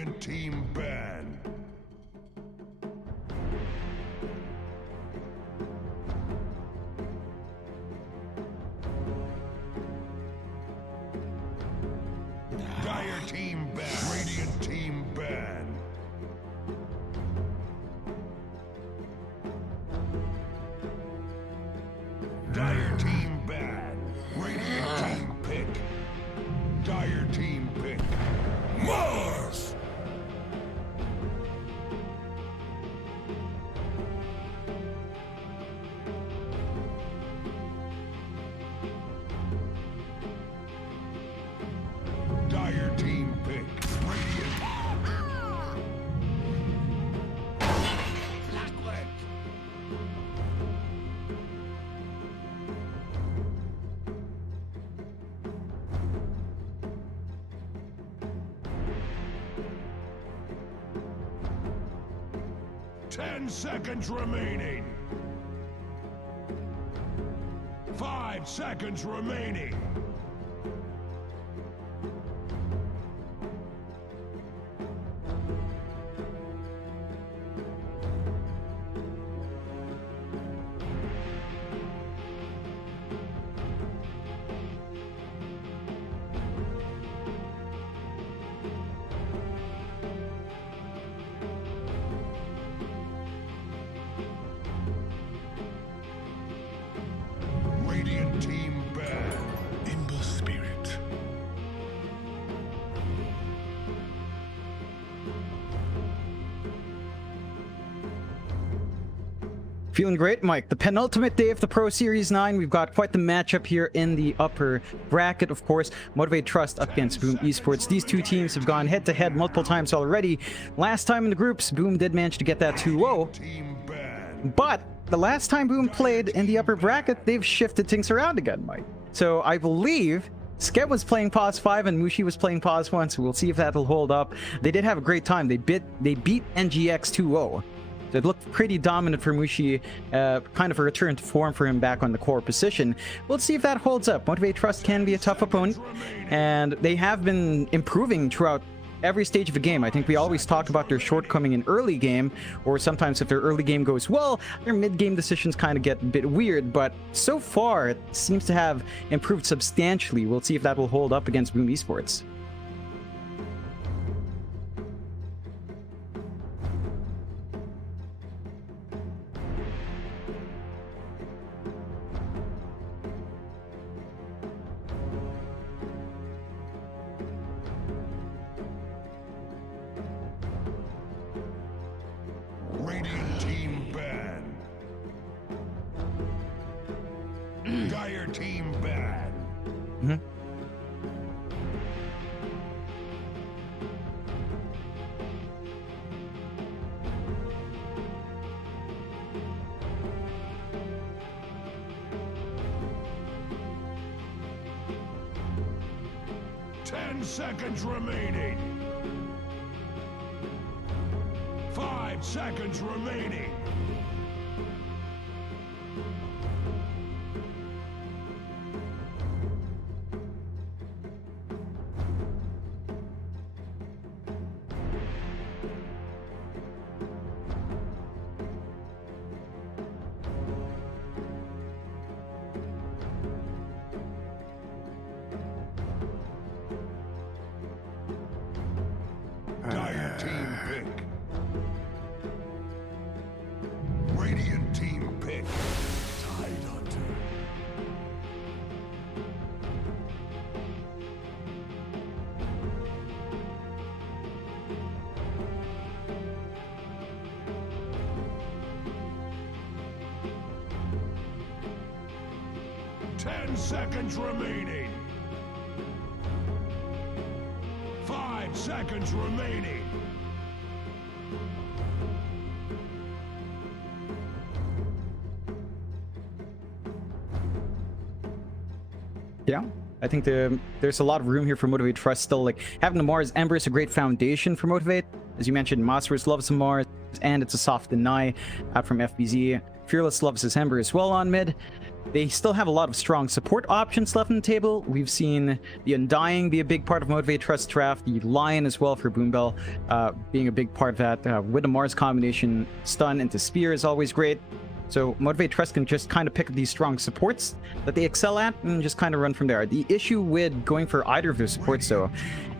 Radiant team ban. Dire team ban. Radiant team ban. Dire team ban. Radiant team pick. Dire team pick. Mars! Dire team pick. Radiant. Blackwood. 10 seconds remaining. 5 seconds remaining. Radiant team ban. In the spirit. Feeling great, Mike. The penultimate day of the Pro Series 9. We've got quite the matchup here in the upper bracket, of course. MOTIVATE.TRUST up against Boom Esports. These two teams have gone head-to-head multiple times already. Last time in the groups, Boom did manage to get that 2-0. Team ban. But the last time Boom played in the upper bracket, they've shifted things around again, Mike. So I believe Skev was playing Pause 5 and Mushi was playing Pause 1, so we'll see if that'll hold up. They did have a great time. They beat NGX 2-0. So it looked pretty dominant for Mushi, kind of a return to form for him back on the core position. We'll see if that holds up. MOTIVATE.TRUST can be a tough opponent, and they have been improving throughout every stage of the game. I think we always talk about their shortcoming in early game, or sometimes if their early game goes well, their mid-game decisions kind of get a bit weird, but so far it seems to have improved substantially. We'll see if that will hold up against Boom Esports. Radiant team ban. Dire team ban. Mhm. Ten seconds remaining. 5 seconds remaining. Dire team pick. Radiant team pick. Tide Hunter. Ten seconds remaining. 5 seconds remaining. Yeah, I think there's a lot of room here for MOTIVATE.TRUST still. Like, having the Mars Ember is a great foundation for Motivate. As you mentioned, Monsters loves the Mars, and it's a soft deny out from FBZ. Fearless loves his Ember as well on mid. They still have a lot of strong support options left on the table. We've seen the Undying be a big part of Motivate.TRUST draft, the Lion as well for Boombell being a big part of that. With the Mars combination, stun into spear is always great. So Motivate.TRUST can just kind of pick up these strong supports that they excel at and just kind of run from there. The issue with going for either of those supports, though,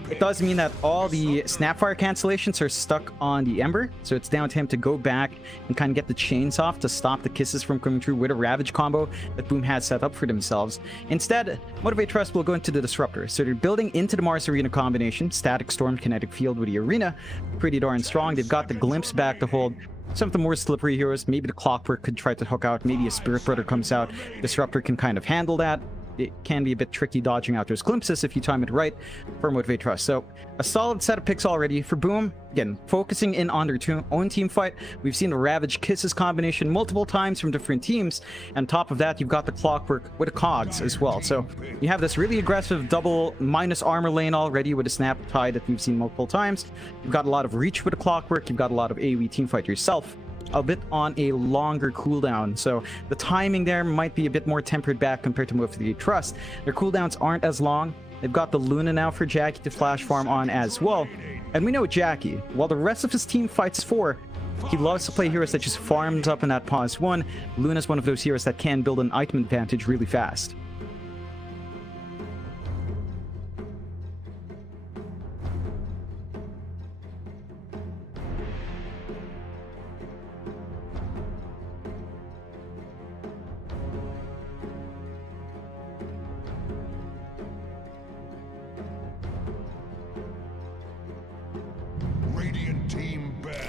it does mean that all the Snapfire cancellations are stuck on the Ember, so it's down to him to go back and kind of get the chains off to stop the kisses from coming through with a Ravage combo that Boom has set up for themselves. Instead, Motivate.TRUST will go into the Disruptor, so they're building into the Mars Arena combination, Static Storm, Kinetic Field with the Arena, pretty darn strong. They've got the Glimpse back to hold some of the more slippery heroes. Maybe the Clockwork could try to hook out, maybe a Spirit Brother comes out, Disruptor can kind of handle that. It can be a bit tricky dodging out those glimpses if you time it right for Motivate.TRUST. So a solid set of picks already for Boom. Again, focusing in on their own team fight. We've seen the Ravage Kisses combination multiple times from different teams. And on top of that, you've got the Clockwork with the Cogs as well. So you have this really aggressive double minus armor lane already with a Snap Tide that we've seen multiple times. You've got a lot of reach with the Clockwork. You've got a lot of AoE teamfight yourself, a bit on a longer cooldown, so the timing there might be a bit more tempered back compared to Motivate.TRUST. Their cooldowns aren't as long. They've got the Luna now for Jackie to flash farm on as well. And we know Jackie, while the rest of his team fights for, he loves to play heroes that just farms up in that pause 1. Luna's one of those heroes that can build an item advantage really fast. Radiant team bad.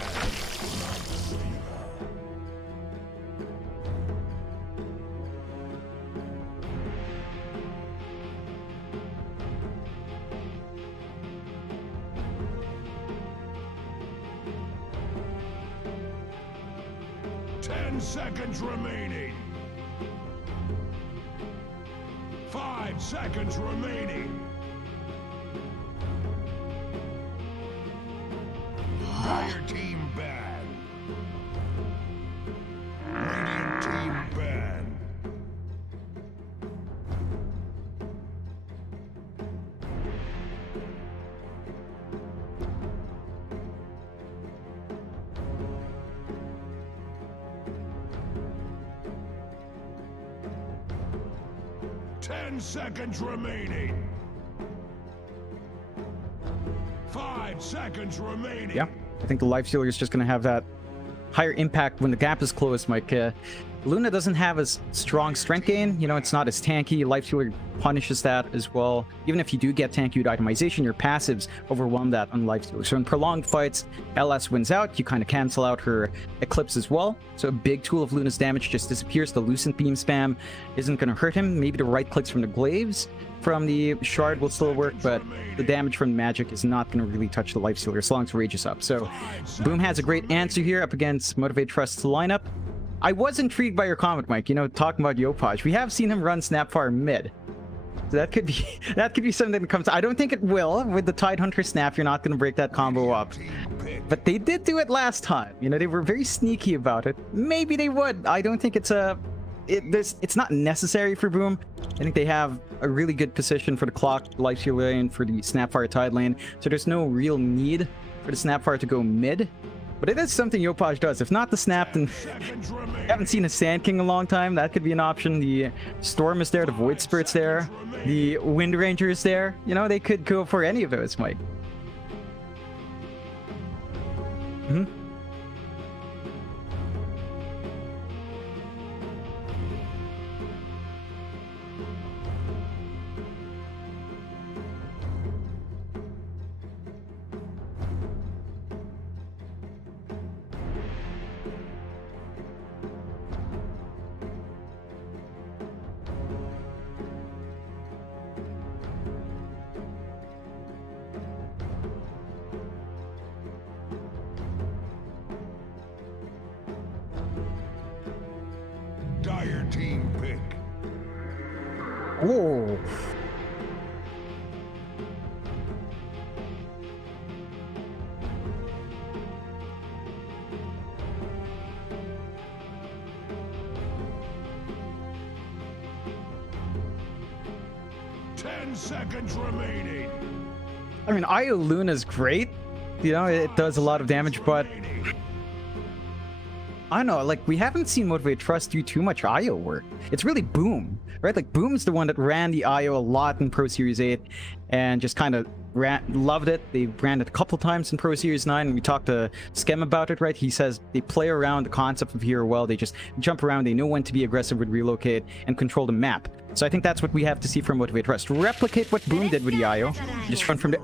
10 seconds remaining. 5 seconds remaining. Dire team bad. Radiant team bad. Ten seconds remaining. 5 seconds remaining. Yeah, I think the Life Stealer is just going to have that higher impact when the gap is closed, Mike. Luna doesn't have as strong strength gain. You know, it's not as tanky. Life Stealer punishes that as well. Even if you do get tanky with itemization, your passives overwhelm that on Life Stealer. So in prolonged fights, LS wins out. You kind of cancel out her Eclipse as well. So a big tool of Luna's damage just disappears. The Lucent Beam spam isn't going to hurt him. Maybe the right clicks from the Glaives from the Shard will still work, but the damage from magic is not going to really touch the Life Stealer as long as Rage is up. So Boom has a great answer here up against Motivate.TRUST's lineup. I was intrigued by your comment, Mike. You know, talking about Yopaj. We have seen him run Snapfire mid. So that could be something that comes. I don't think it will. With the Tidehunter Snap, you're not going to break that combo up. But they did do it last time. You know, they were very sneaky about it. Maybe they would. I don't think it's a... it's not necessary for Boom. I think they have a really good position for the Clock, Life Stealer lane, for the Snapfire Tide lane. So there's no real need for the Snapfire to go mid. But it is something Yopaj does. If not the Snap, then I haven't seen a Sand King in a long time. That could be an option. The Storm is there, the Void Spirit's there, the Wind Ranger is there. You know, they could go for any of those, Mike. Dire team pick. Whoa. 10 seconds remaining. I mean, Io Luna's great. You know, it does a lot of damage, but I don't know, like, we haven't seen Motivate.TRUST do too much Io work. It's really Boom, right? Like, Boom's the one that ran the Io a lot in Pro Series 8 and just kind of loved it. They ran it a couple times in Pro Series 9, and we talked to Skem about it, right? He says they play around the concept of hero well. They just jump around. They know when to be aggressive with relocate and control the map. So I think that's what we have to see from Motivate.TRUST. Replicate what Boom did with the Io. Just run from the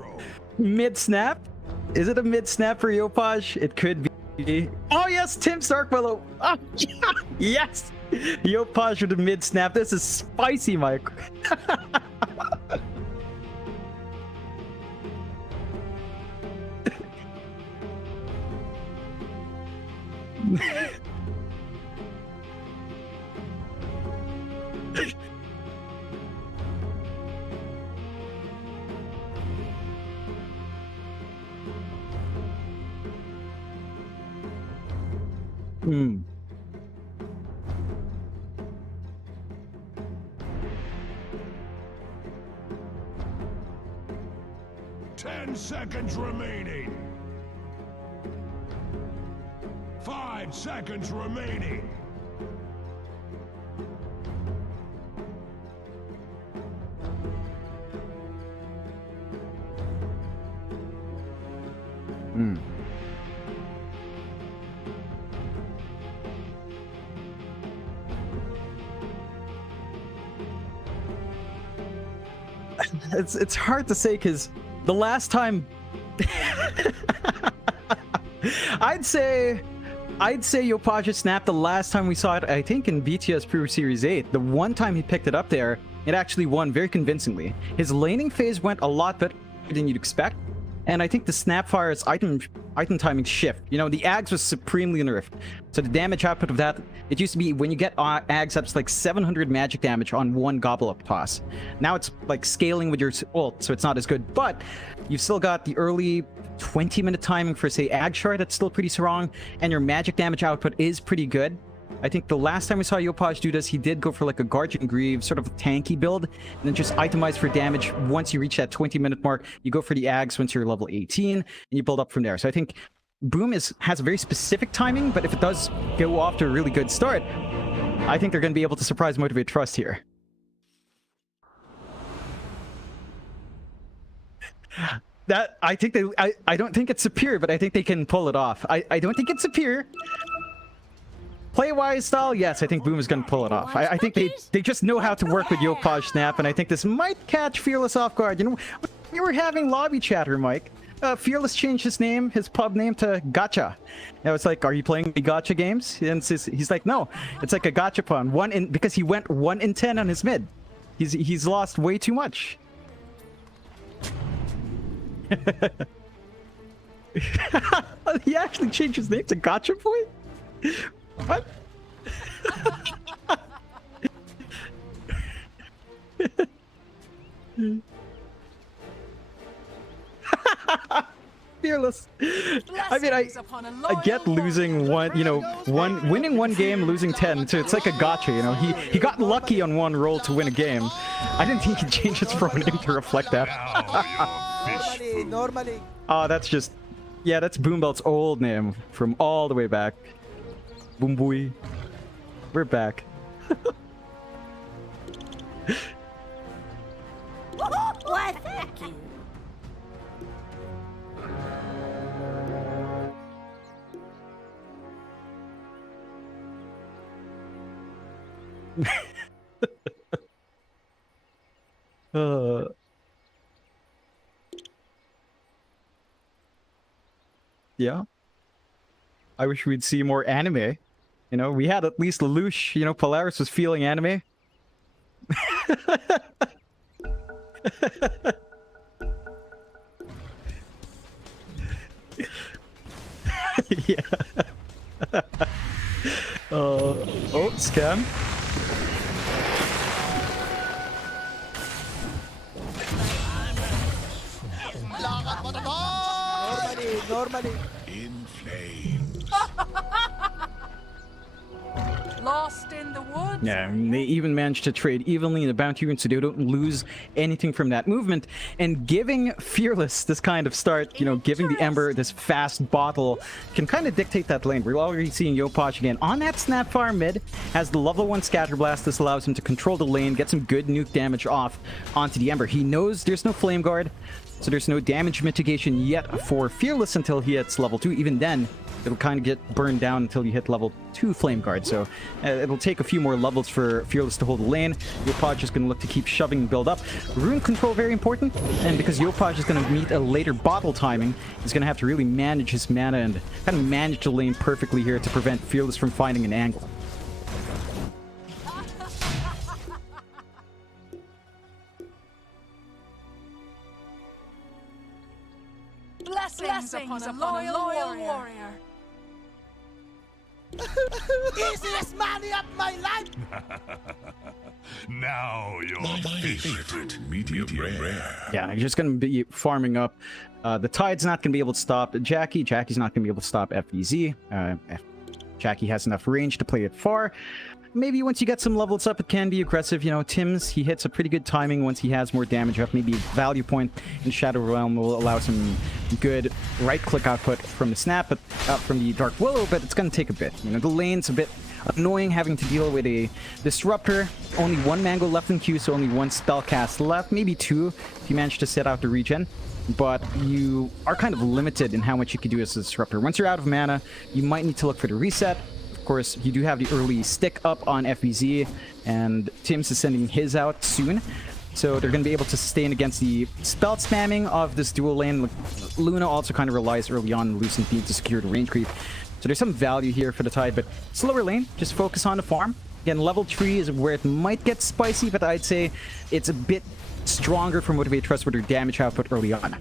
mid-snap. Is it a mid-snap for Yopaj? It could be. Oh yes, Tim Starkfellow. Oh, yes, Yopaj with the mid snap. This is spicy, Mike. Hmm. Ten seconds remaining. 5 seconds remaining. Hmm. It's hard to say because the last time I'd say Yopaj snapped the last time we saw it, I think in BTS PRO Series 8. The one time he picked it up there, it actually won very convincingly. His laning phase went a lot better than you'd expect. And I think the Snapfire's item timing shift. You know, the Ags was supremely nerfed. So the damage output of that, it used to be when you get Ags up, it's like 700 magic damage on one gobble up toss. Now it's like scaling with your ult, so it's not as good. But you've still got the early 20-minute timing for, say, Ag Shard, that's still pretty strong. And your magic damage output is pretty good. I think the last time we saw Yopaj do this, he did go for like a Guardian Greave, sort of a tanky build, and then just itemize for damage. Once you reach that 20-minute mark, you go for the Ags once you're level 18, and you build up from there. So I think Boom has a very specific timing, but if it does go off to a really good start, I think they're going to be able to surprise Motivate.TRUST here. That I think I don't think it's superior, but I think they can pull it off. I don't think it's superior. Play-wise style, yes, I think Boom is going to pull it off. I think they just know how to work with Yopaj Snap, and I think this might catch Fearless off guard. You know, we were having lobby chatter, Mike. Fearless changed his name, his pub name, to Gacha. And I was like, are you playing the Gacha games? And he's like, no, it's like a Gachapon. Because he went 1 in 10 on his mid. He's lost way too much. He actually changed his name to Gachapon? What? Fearless. I mean, I get losing one, you know, winning one game, losing 10. So it's like a gotcha, you know. He got lucky on one roll to win a game. I didn't think he'd change his pro name to reflect that. Normally. Oh, that's just, yeah, that's Boombelt's old name from all the way back. Boom boy. We're back. What? Thank you. Yeah. I wish we'd see more anime. You know, we had at least Lelouch, you know, Polaris was feeling anime. Yeah. Oh, scam. Normally. In flames. lost in the woods. Yeah, and they even managed to trade evenly in the bounty rune so they don't lose anything from that movement. And giving Fearless this kind of start, you know, giving the Ember this fast bottle can kind of dictate that lane. We're already seeing Yopaj again on that Snapfire mid, has the level 1 Scatter Blast. This allows him to control the lane, get some good nuke damage off onto the Ember. He knows there's no Flame Guard, so there's no damage mitigation yet for Fearless until he hits level 2. Even then, it'll kind of get burned down until you hit level 2 Flame Guard. So it'll take a few more levels for Fearless to hold the lane. Yopaj is going to look to keep shoving and build up. Rune control very important, and because Yopaj is going to meet a later bottle timing, he's going to have to really manage his mana and kind of manage the lane perfectly here to prevent Fearless from finding an angle. Blessings upon a loyal warrior. Easiest money of my life. Now your favorite medium rare. Yeah, he's just going to be farming up. The Tide's not going to be able to stop Jackie. Jackie's not going to be able to stop FVZ. Jackie has enough range to play it far. Maybe once you get some levels up, it can be aggressive. You know, Tim's, he hits a pretty good timing once he has more damage up. Maybe Value Point in Shadow Realm will allow some good right-click output from the Snap, but from the Dark Willow, but it's going to take a bit. You know, the lane's a bit annoying having to deal with a Disruptor. Only 1 Mango left in queue, so only 1 spell cast left. Maybe 2 if you manage to set out the regen. But you are kind of limited in how much you can do as a Disruptor. Once you're out of mana, you might need to look for the reset. Of course, you do have the early stick up on FBZ, and Tim's is sending his out soon. So they're going to be able to sustain against the spell spamming of this dual lane. Luna also kind of relies early on on Lucent Beam to secure the range creep. So there's some value here for the Tide, but slower lane, just focus on the farm. Again, level 3 is where it might get spicy, but I'd say it's a bit stronger for Motivate.TRUST with their damage output early on.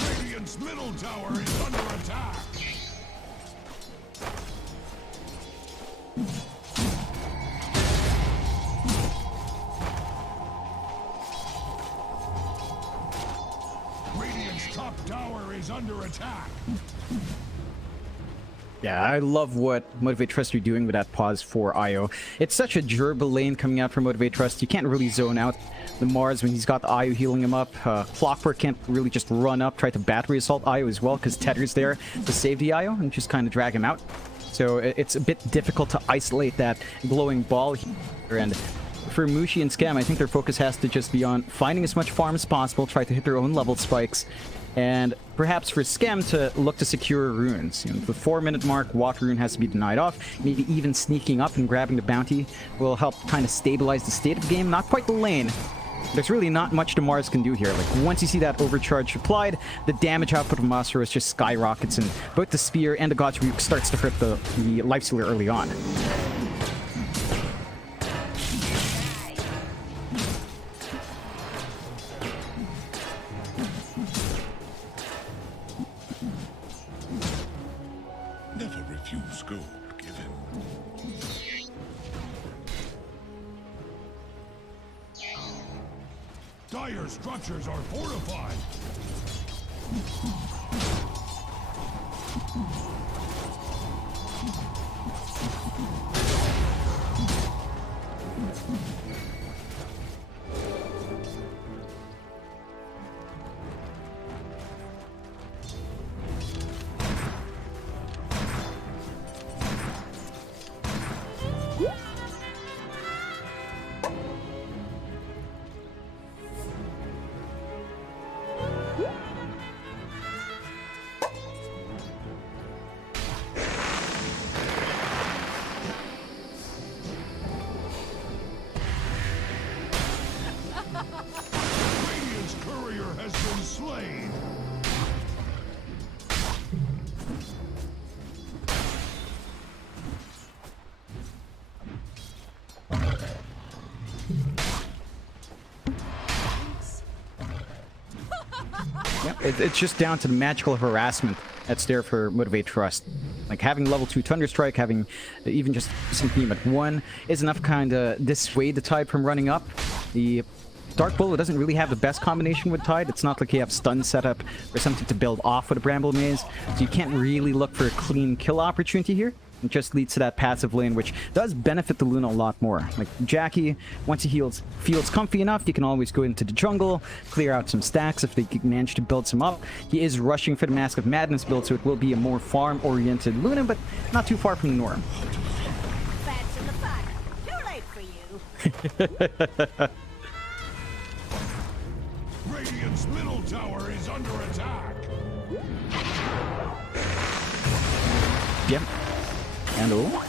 Radiant's middle tower is under attack. Radiant's top tower is under attack. Yeah, I love what Motivate.TRUST are doing with that pause for IO. It's such a durable lane coming out from Motivate.TRUST. You can't really zone out the Mars when he's got the IO healing him up. Clockwork can't really just run up, try to battery assault IO as well, because Tether's there to save the IO and just kind of drag him out. So it's a bit difficult to isolate that glowing ball here. And for Mushi and Scam, I think their focus has to just be on finding as much farm as possible, try to hit their own level spikes, and perhaps for Scam to look to secure runes. You know, the 4-minute mark, Water Rune has to be denied off. Maybe even sneaking up and grabbing the bounty will help kind of stabilize the state of the game. Not quite the lane. There's really not much the Mars can do here. Like, once you see that overcharge applied, the damage output of Masaros just skyrockets, and both the Spear and the God's Rebuke starts to hurt the Lifestealer early on. Never refuse gold given. Dire structures are fortified. Radiant's courier has been slain. Yep, it's just down to the magical harassment that's there for Motivate.TRUST. Like having level 2 Thunderstrike, having even just some beam at 1 is enough to kind of dissuade the Tide from running up. The Dark Bullet doesn't really have the best combination with Tide. It's not like you have stun set up or something to build off with a Bramble Maze, so you can't really look for a clean kill opportunity here. It just leads to that passive lane, which does benefit the Luna a lot more. Like Jackie, once he feels comfy enough, you can always go into the jungle, clear out some stacks if they manage to build some up. He is rushing for the Mask of Madness build, so it will be a more farm-oriented Luna, but not too far from the norm. Fats in the fire. Too late for you. Radiant's middle tower is under attack. Yep. And oh.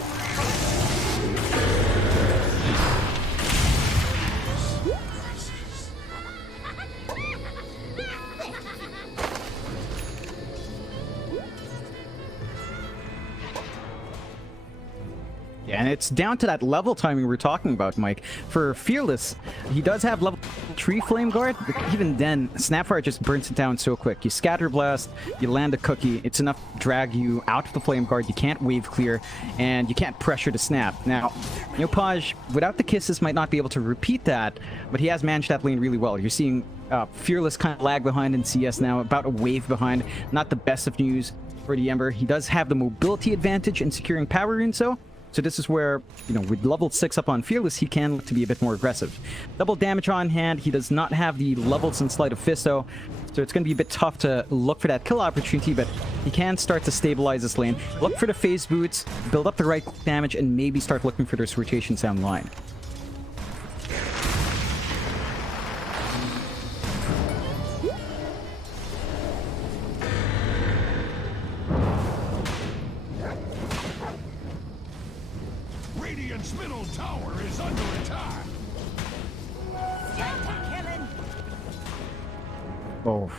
Yeah, and it's down to that level timing we're talking about, Mike. For Fearless, he does have level 3 Flame Guard, but even then, Snapfire just burns it down so quick. You Scatter Blast, you land a cookie, it's enough to drag you out of the Flame Guard, you can't wave clear, and you can't pressure to snap. Now, Paj, without the kisses, might not be able to repeat that, but he has managed that lane really well. You're seeing Fearless kind of lag behind in CS now, about a wave behind. Not the best of news for the Ember. He does have the mobility advantage in securing power rune, so this is where, with level 6 up on Fearless, he can look to be a bit more aggressive. Double damage on hand. He does not have the levels in Sleight of Fisto, so it's going to be a bit tough to look for that kill opportunity, but he can start to stabilize this lane. Look for the phase boots, build up the right damage, and maybe start looking for this rotation sound line. Radiant's middle tower is under attack. Killing. Oh.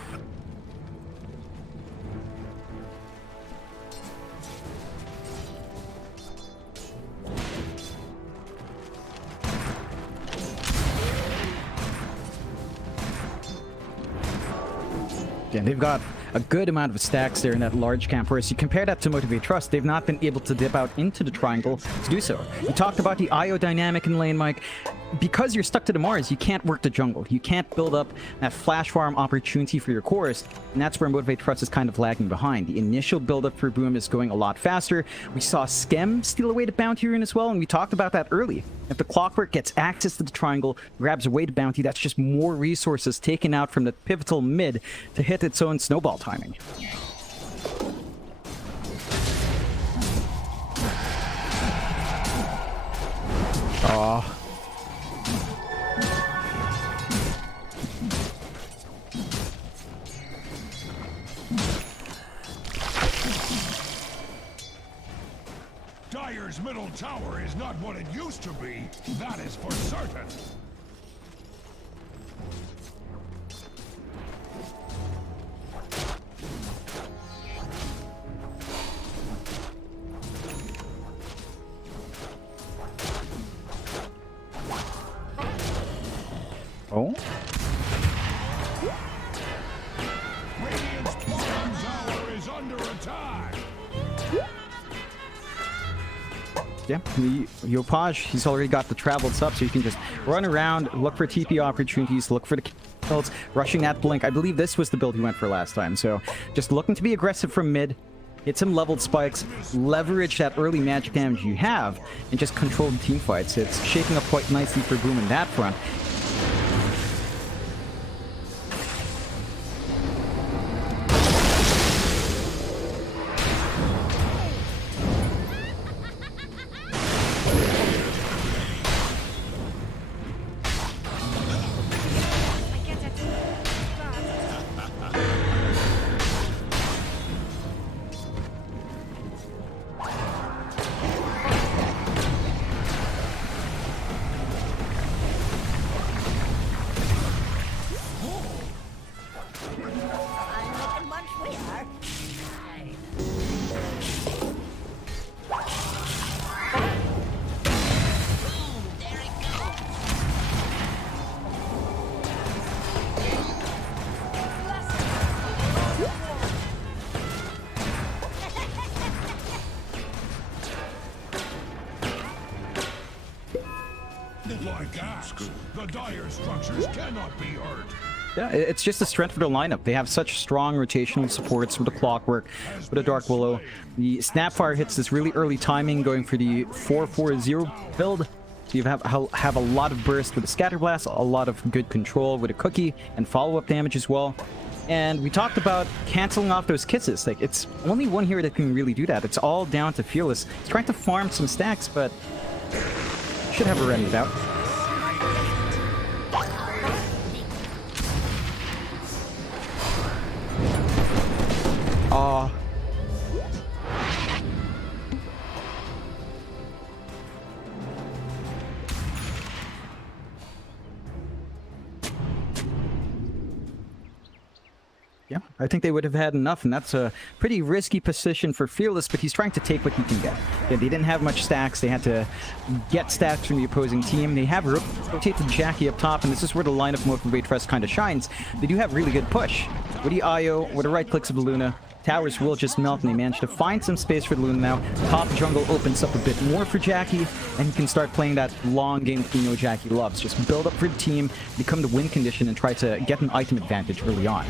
Yeah, they've got a good amount of stacks there in that large camp, whereas you compare that to Motivate.TRUST, they've not been able to dip out into the triangle to do so. You talked about the IO dynamic in lane, Mike. Because you're stuck to the Mars, you can't work the jungle. You can't build up that flash farm opportunity for your chorus, and that's where Motivate.TRUST is kind of lagging behind. The initial build-up for Boom is going a lot faster. We saw Skem steal away the Bounty Rune as well, and we talked about that early. If the Clockwork gets access to the triangle, grabs away the Bounty, that's just more resources taken out from the pivotal mid to hit its own snowball timing. Oh. Dire's middle tower is not what it used to be. That is for certain. Oh? Radiant's bottom tower is under attack. Yeah, Yopaj, he's already got the traveled sub, so you can just run around, look for TP opportunities, look for the kills, rushing that blink. I believe this was the build he went for last time, so just looking to be aggressive from mid, hit some leveled spikes, leverage that early magic damage you have, and just control the team fights. It's shaping up quite nicely for Boom in that front. The dire structures cannot be hurt. Yeah, it's just the strength of their lineup. They have such strong rotational supports with the Clockwork, with the Dark Willow. The Snapfire hits this really early timing, going for the 4-4-0 build. So you have a lot of burst with the Scatter Blast, a lot of good control with a Cookie, and follow-up damage as well. And we talked about canceling off those kisses. Like, it's only one hero that can really do that. It's all down to Fearless. He's trying to farm some stacks, but should have a remedy out. Yeah, I think they would have had enough, and that's a pretty risky position for Fearless, but he's trying to take what he can get. Yeah, they didn't have much stacks. They had to get stacks from the opposing team. They have rotated Jackie up top, and this is where the line of MOTIVATE.TRUST kind of shines. They do have really good push. With the IO, with the right clicks of the Luna, towers will just melt, and they manage to find some space for the Luna now. Top jungle opens up a bit more for Jackie, and he can start playing that long game that we know Jackie loves. Just build up for the team, become the win condition, and try to get an item advantage early on.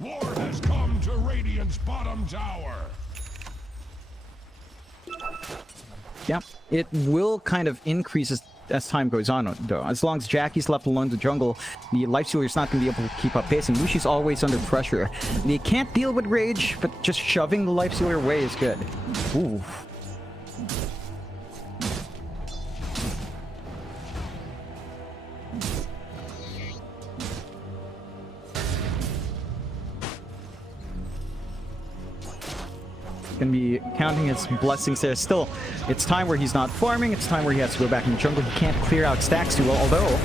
War has come to Radiant's bottom tower. Yeah, it will kind of increase as time goes on, though. As long as Jackie's left alone in the jungle, the Lifestealer's not going to be able to keep up pace, and Mushi's always under pressure. They can't deal with Rage, but just shoving the Lifestealer away is good. Ooh. Gonna be counting his blessings there. Still, it's time where he's not farming. It's time where he has to go back in the jungle. He can't clear out stacks too well, although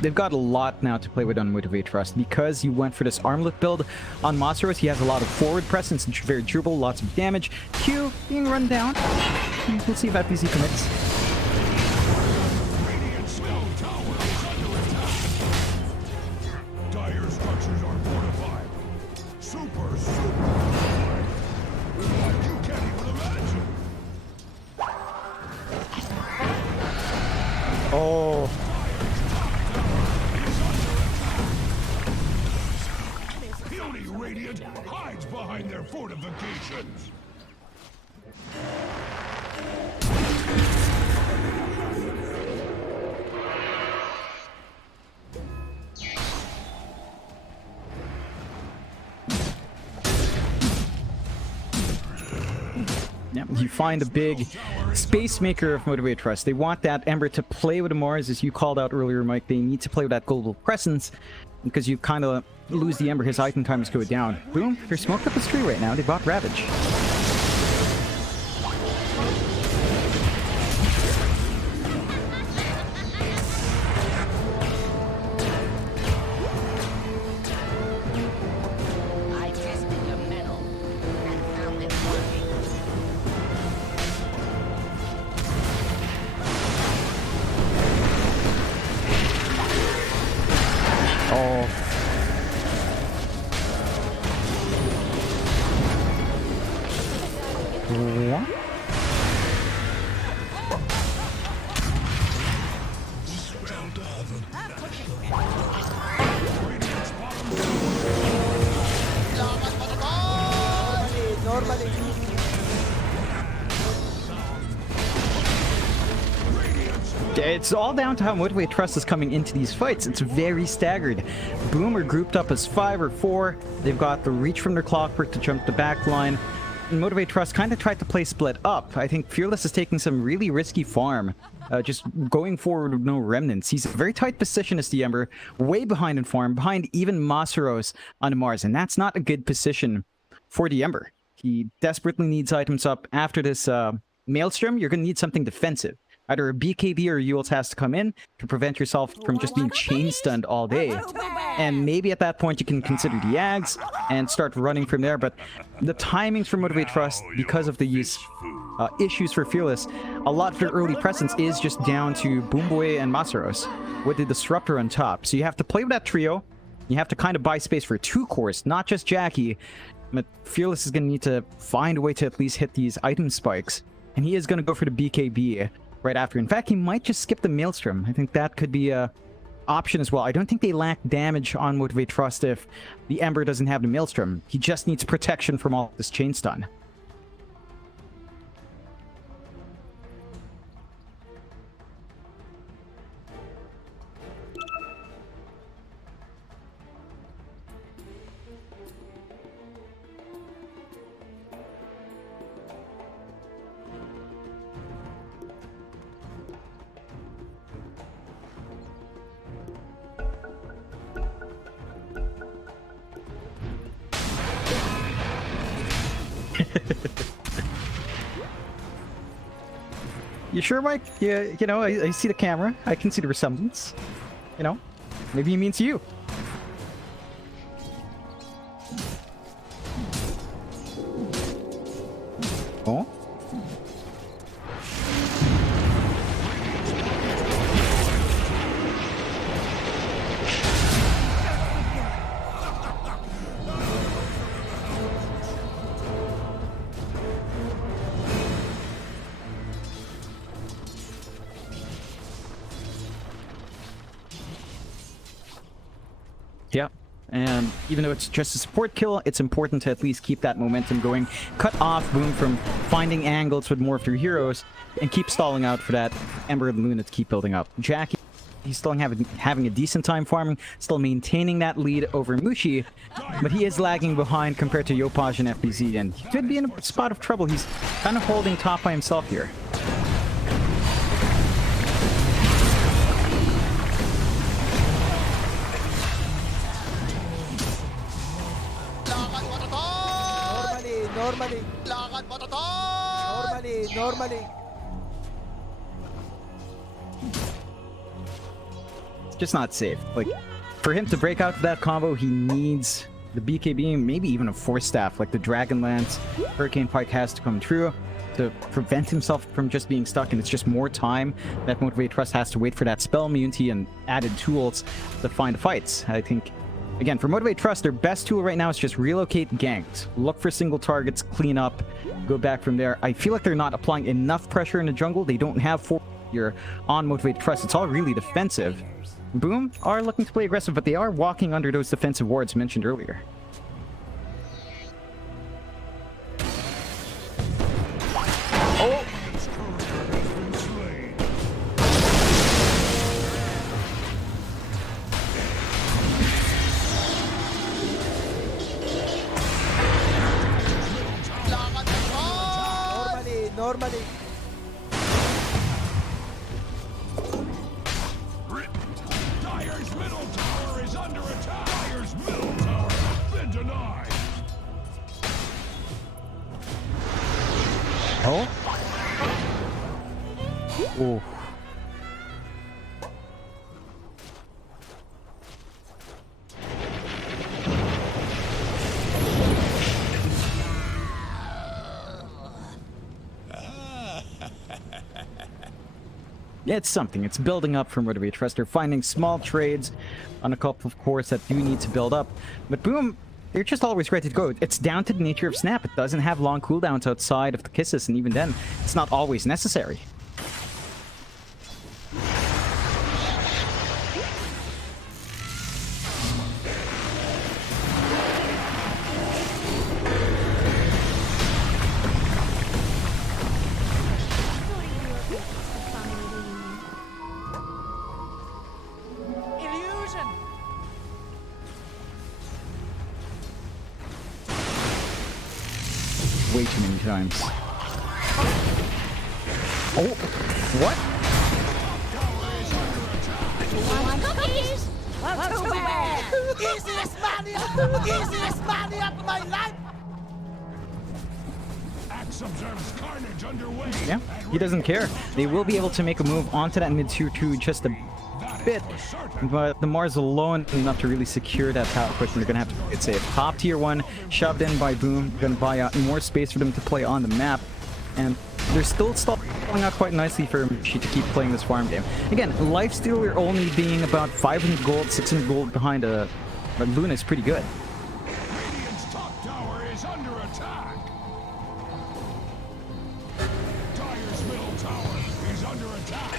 they've got a lot now to play with on MOTIVATE.TRUST. Because he went for this armlet build on Monsteros, he has a lot of forward presence and very durable, lots of damage. Q being run down. We'll see if FPC commits. Dire structures are fortified. Super fortified. Like you can't even imagine. Oh. Radiant hides behind their fortifications. Yeah, you find a big space maker of MOTIVATE.TRUST. They want that Ember to play with the Mars, as you called out earlier, Mike. They need to play with that global presence, because you kind of lose the Ember, his item times go down. Boom, they're smoked up a tree right now. They bought Ravage. I tested your metal and found it working. Oh. What? It's all down to how MOTIVATE.TRUST is coming into these fights. It's very staggered. Boom are grouped up as 5 or 4. They've got the reach from their Clockwork to jump the back line. And MOTIVATE.TRUST kind of tried to play split up. I think Fearless is taking some really risky farm just going forward with no remnants. He's in a very tight position as the Ember, way behind in farm, behind even Masaros on Mars, and that's not a good position for the Ember. He desperately needs items up. After this Maelstrom, you're going to need something defensive. Either a BKB or Yules has to come in to prevent yourself from just being chain stunned all day. And maybe at that point you can consider the Ags and start running from there. But the timings for Motivate Trust, because of the issues for Fearless, a lot of their early presence is just down to Boomboy and Masaros with the Disruptor on top. So you have to play with that trio. You have to kind of buy space for 2 cores, not just Jackie. But Fearless is going to need to find a way to at least hit these item spikes. And he is going to go for the BKB right after. In fact, he might just skip the Maelstrom. I think that could be a option as well. I don't think they lack damage on Motivate Trust if the Ember doesn't have the Maelstrom. He just needs protection from all this chain stun. You sure, Mike? Yeah, you know, I see the camera. I can see the resemblance. You know, maybe he means you. Oh? Yeah, and even though it's just a support kill, it's important to at least keep that momentum going. Cut off Boom from finding angles with more of their heroes, and keep stalling out for that Ember and Luna to keep building up. Jackie, he's still having a decent time farming, still maintaining that lead over Mushi, but he is lagging behind compared to Yopaj and FBZ, and he could be in a spot of trouble. He's kind of holding top by himself here. Normally. It's just not safe. Like, for him to break out of that combo, he needs the BKB, maybe even a Force Staff, like the Dragonlance. Hurricane Pike has to come true to prevent himself from just being stuck, and it's just more time that Motivate Trust has to wait for that spell immunity and added tools to find the fights. I think, again, for Motivate Trust, their best tool right now is just relocate ganks. Look for single targets, clean up, go back from there. I feel like they're not applying enough pressure in the jungle. They don't have 4 here on Motivate Trust. It's all really defensive. Boom are looking to play aggressive, but they are walking under those defensive wards mentioned earlier. Oh! Normally. Dire's middle tower is under attack. Dire's middle tower has been denied. Oh? Oh. It's something. It's building up from Motivate Trust. They're finding small trades on a couple of cores that do need to build up. But Boom, they're just always ready to go. It's down to the nature of Snap. It doesn't have long cooldowns outside of the kisses, and even then, it's not always necessary. Illusion. Way too many times. Oh, what? Want cookies? Well, too bad. Easiest money of my life! Axe observes carnage underway. Yeah, he doesn't care. They will be able to make a move onto that mid tier 2 just a bit, but the Mars alone enough to really secure that tower push. They're gonna have to play it safe. Top tier 1 shoved in by Boom, gonna buy out more space for them to play on the map, and they're still stalling out quite nicely for Mushi to keep playing this farm game. Again, lifesteal only being about 500 gold, 600 gold behind a Luna is pretty good. Radiant's top tower is under attack. Dire's middle tower is under attack.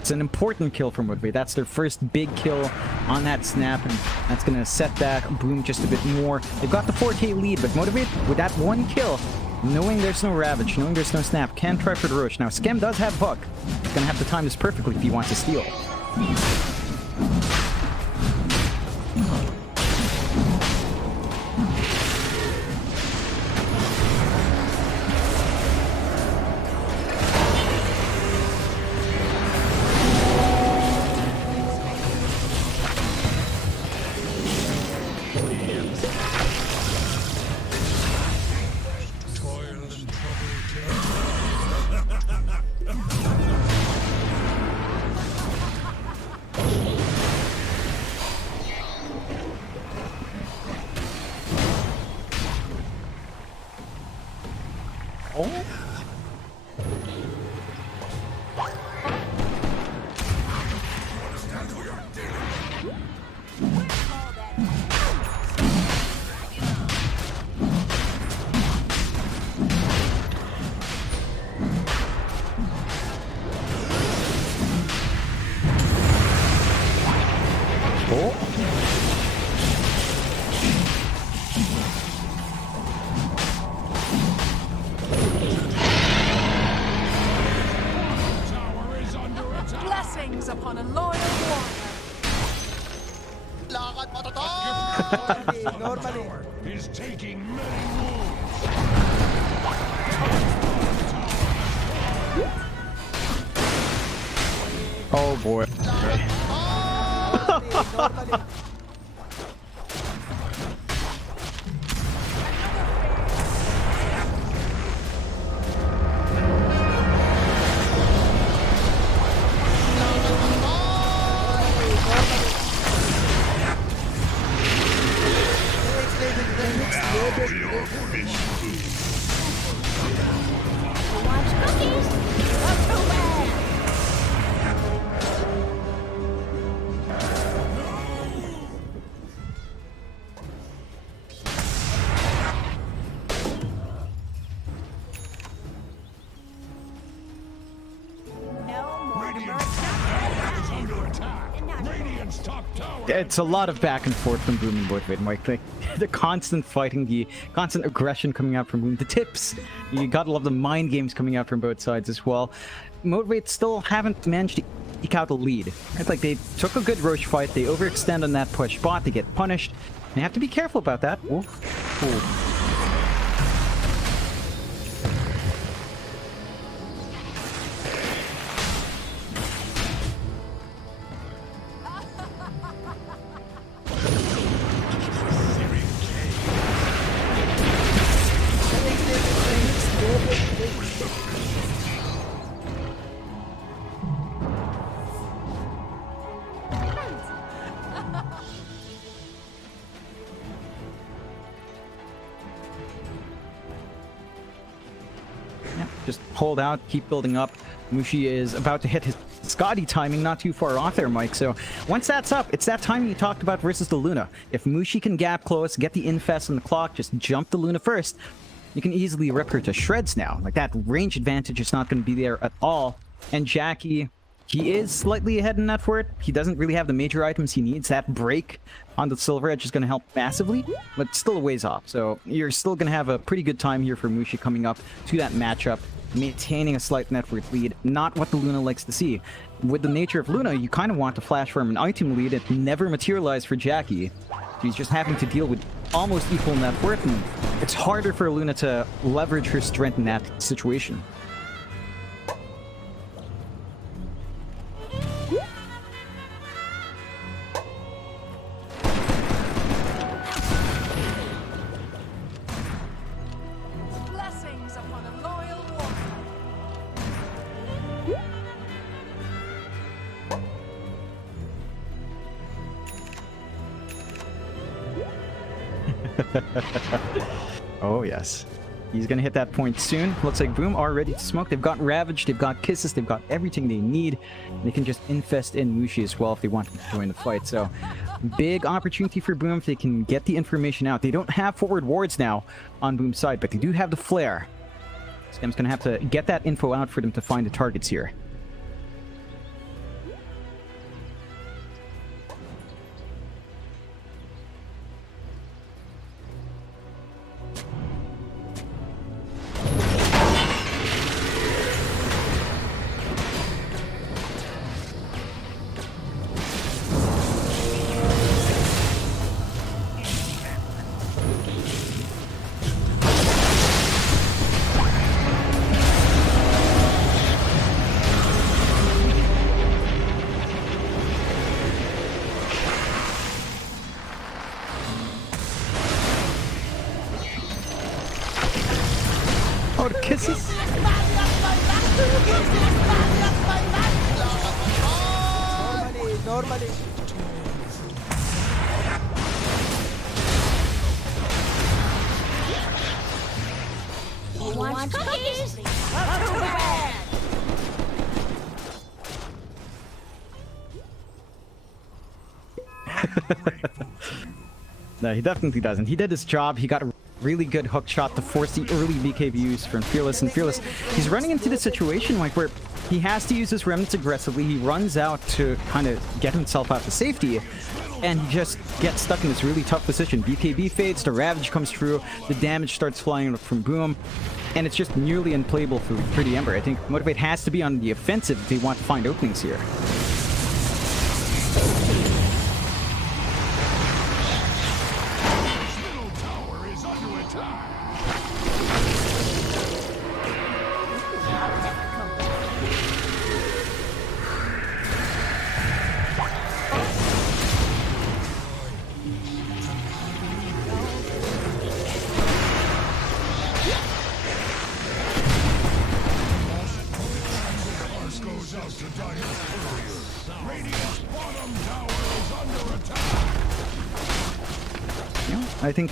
It's an important kill for Motivate. That's their first big kill on that snap, and that's going to set back Boom just a bit more. They've got the 4K lead, but Motivate, with that one kill, knowing there's no Ravage, knowing there's no snap, can try for the Roche. Now, Skem does have Hook. He's going to have to time this perfectly if he wants to steal. Blessings upon a loyal warrior. Lakad mo to! Normally. Is taking many moves. Oh boy. Normally. Want cookies? Well, too bad. No more Is under attack. Radiant's top tower. It's a lot of back and forth from Boom and Motivate, Mike. The constant fighting, the constant aggression coming out from Boom, the tips. You gotta love the mind games coming out from both sides as well. Motivate still haven't managed to eke out a lead. It's like they took a good Roche fight, they overextend on that push bot, they get punished. They have to be careful about that. Ooh. Ooh. Just hold out, keep building up. Mushi is about to hit his Scotty timing not too far off there, Mike. So once that's up, it's that timing you talked about versus the Luna. If Mushi can gap close, get the infest on the clock, just jump the Luna first, you can easily rip her to shreds now. Like, that range advantage is not going to be there at all. And Jackie, he is slightly ahead in net worth. He doesn't really have the major items he needs. That break on the Silver Edge is going to help massively, but still a ways off. So you're still going to have a pretty good time here for Mushi coming up to that matchup, maintaining a slight net worth lead. Not what the Luna likes to see. With the nature of Luna, you kind of want to flash farm an item lead. It never materialized for Jackie. She's just having to deal with almost equal net worth, and it's harder for Luna to leverage her strength in that situation. Blessings upon a loyal warrior. Oh, yes. He's gonna hit that point soon. Looks like Boom are ready to smoke. They've got Ravage, they've got Kisses, they've got everything they need. They can just infest in Mushi as well if they want to join the fight. So, big opportunity for Boom if they can get the information out. They don't have forward wards now on Boom's side, but they do have the flare. Scam's gonna have to get that info out for them to find the targets here. Oh, the Kisses! Normally. Want cookies? Too bad. No, he definitely doesn't. He did his job. He got a really good hook shot to force the early BKBs from Fearless. And Fearless, he's running into the situation like where he has to use his remnants aggressively. He runs out to kind of get himself out to safety, and he just gets stuck in this really tough position. BKB fades, the Ravage comes through, the damage starts flying up from Boom, and it's just nearly unplayable for the Ember. I think Motivate has to be on the offensive if they want to find openings here. Middle tower is under attack. Force goes out to Dire's courier. Radiant's bottom tower is under attack. I think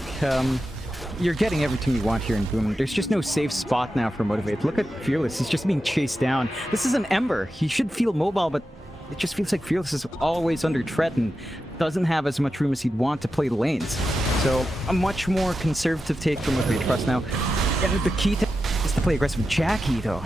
you're getting everything you want here in Boom. There's just no safe spot now for Motivate. Look at Fearless. He's just being chased down. This is an Ember. He should feel mobile, but it just feels like Fearless is always under threat and doesn't have as much room as he'd want to play the lanes. So a much more conservative take from MOTIVATE.TRUST now. And the key is to play aggressive with Jackie, though.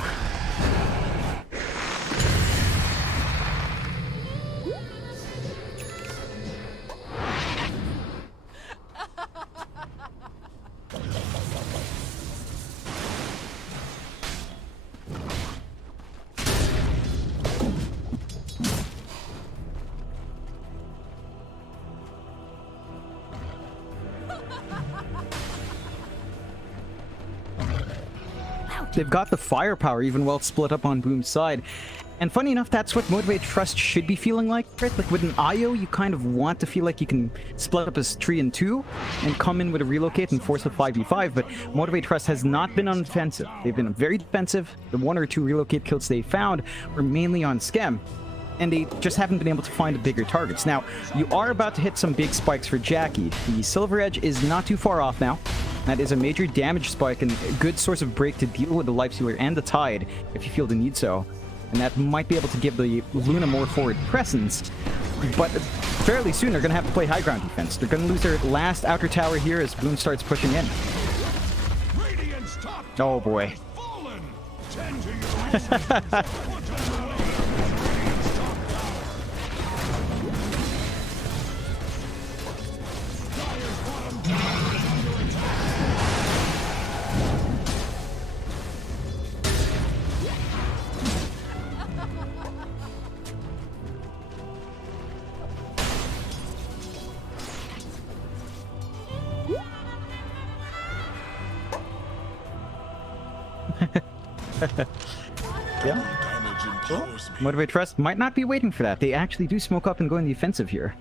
They've got the firepower even while split up on Boom's side. And funny enough, that's what MOTIVATE.TRUST should be feeling like, right? Like with an IO, you kind of want to feel like you can split up as 3 and 2 and come in with a relocate and force a 5v5, but MOTIVATE.TRUST has not been on offensive. They've been very defensive. The 1 or 2 relocate kills they found were mainly on Schem, and they just haven't been able to find the bigger targets. Now, you are about to hit some big spikes for Jackie. The Silver Edge is not too far off now. That is a major damage spike and a good source of break to deal with the Lifestealer and the Tide if you feel the need so. and that might be able to give the Luna more forward presence. But fairly soon, they're going to have to play high ground defense. They're going to lose their last outer tower here as Bloom starts pushing in. Radiant's top Oh boy. has fallen. Tend to your resources. Put them away. Radiant's top tower. Dire's bottom tower is under attack. Yeah. Damage empowers me. Motivate Trust might not be waiting for that. They actually do smoke up and go in the offensive here.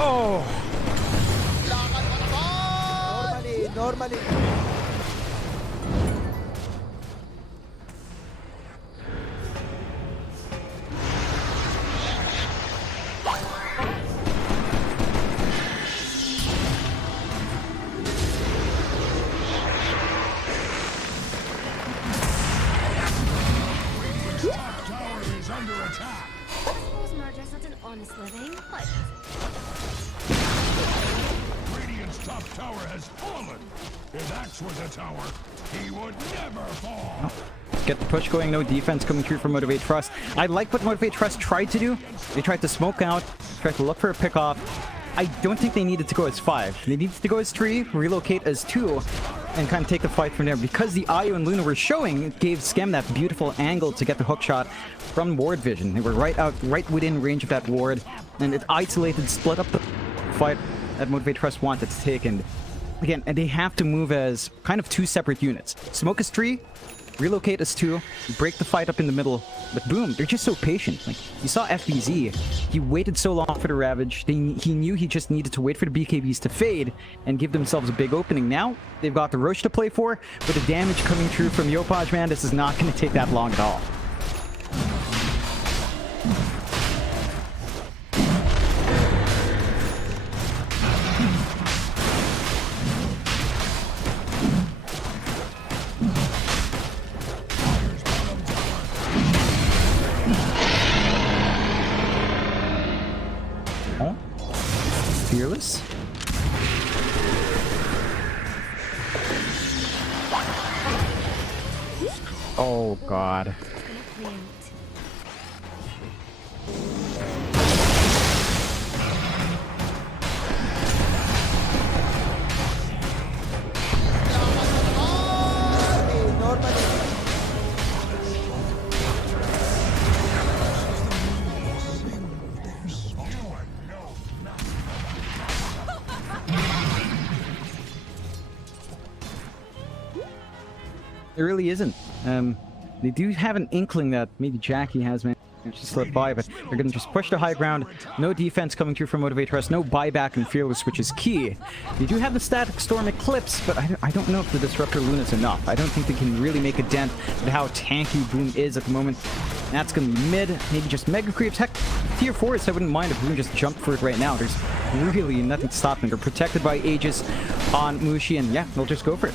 Oh! Normally. Top tower is under attack. I suppose murder's not an honest living, but Radiant's top tower has fallen. If Axe was a tower, he would never fall. Get the push going, no defense coming through from Motivate Trust. I like what Motivate Trust tried to do. They tried to smoke out, tried to look for a pickoff. I don't think they needed to go as 5. They needed to go as 3, relocate as 2, and kind of take the fight from there. Because the Io and Luna were showing, it gave Skem that beautiful angle to get the hook shot from ward vision. They were right within range of that ward, and it isolated, split up the fight that Motivate Trust wanted to take. And again, they have to move as kind of 2 separate units. Smoke as 3, relocate as 2, break the fight up in the middle. But boom, they're just so patient. Like, you saw FBZ, he waited so long for the Ravage. He knew he just needed to wait for the BKBs to fade and give themselves a big opening. Now, they've got the Roche to play for, but the damage coming through from Yopaj, man, this is not going to take that long at all. Oh. Fearless. Oh god. preempt. Normally. It really isn't. They do have an inkling that maybe Jackie has managed to slip by, but they're going to just push the high ground. No defense coming through from Motivate Trust, no buyback and Fearless, which is key. They do have the Static Storm Eclipse, but I don't know if the Disruptor Luna's enough. I don't think they can really make a dent at how tanky Boom is at the moment. That's going to be mid, maybe just Mega Creeps. Heck, tier 4s, I wouldn't mind if Boom just jumped for it right now. There's really nothing to stop them. They're protected by Aegis on Mushi, and yeah, they'll just go for it.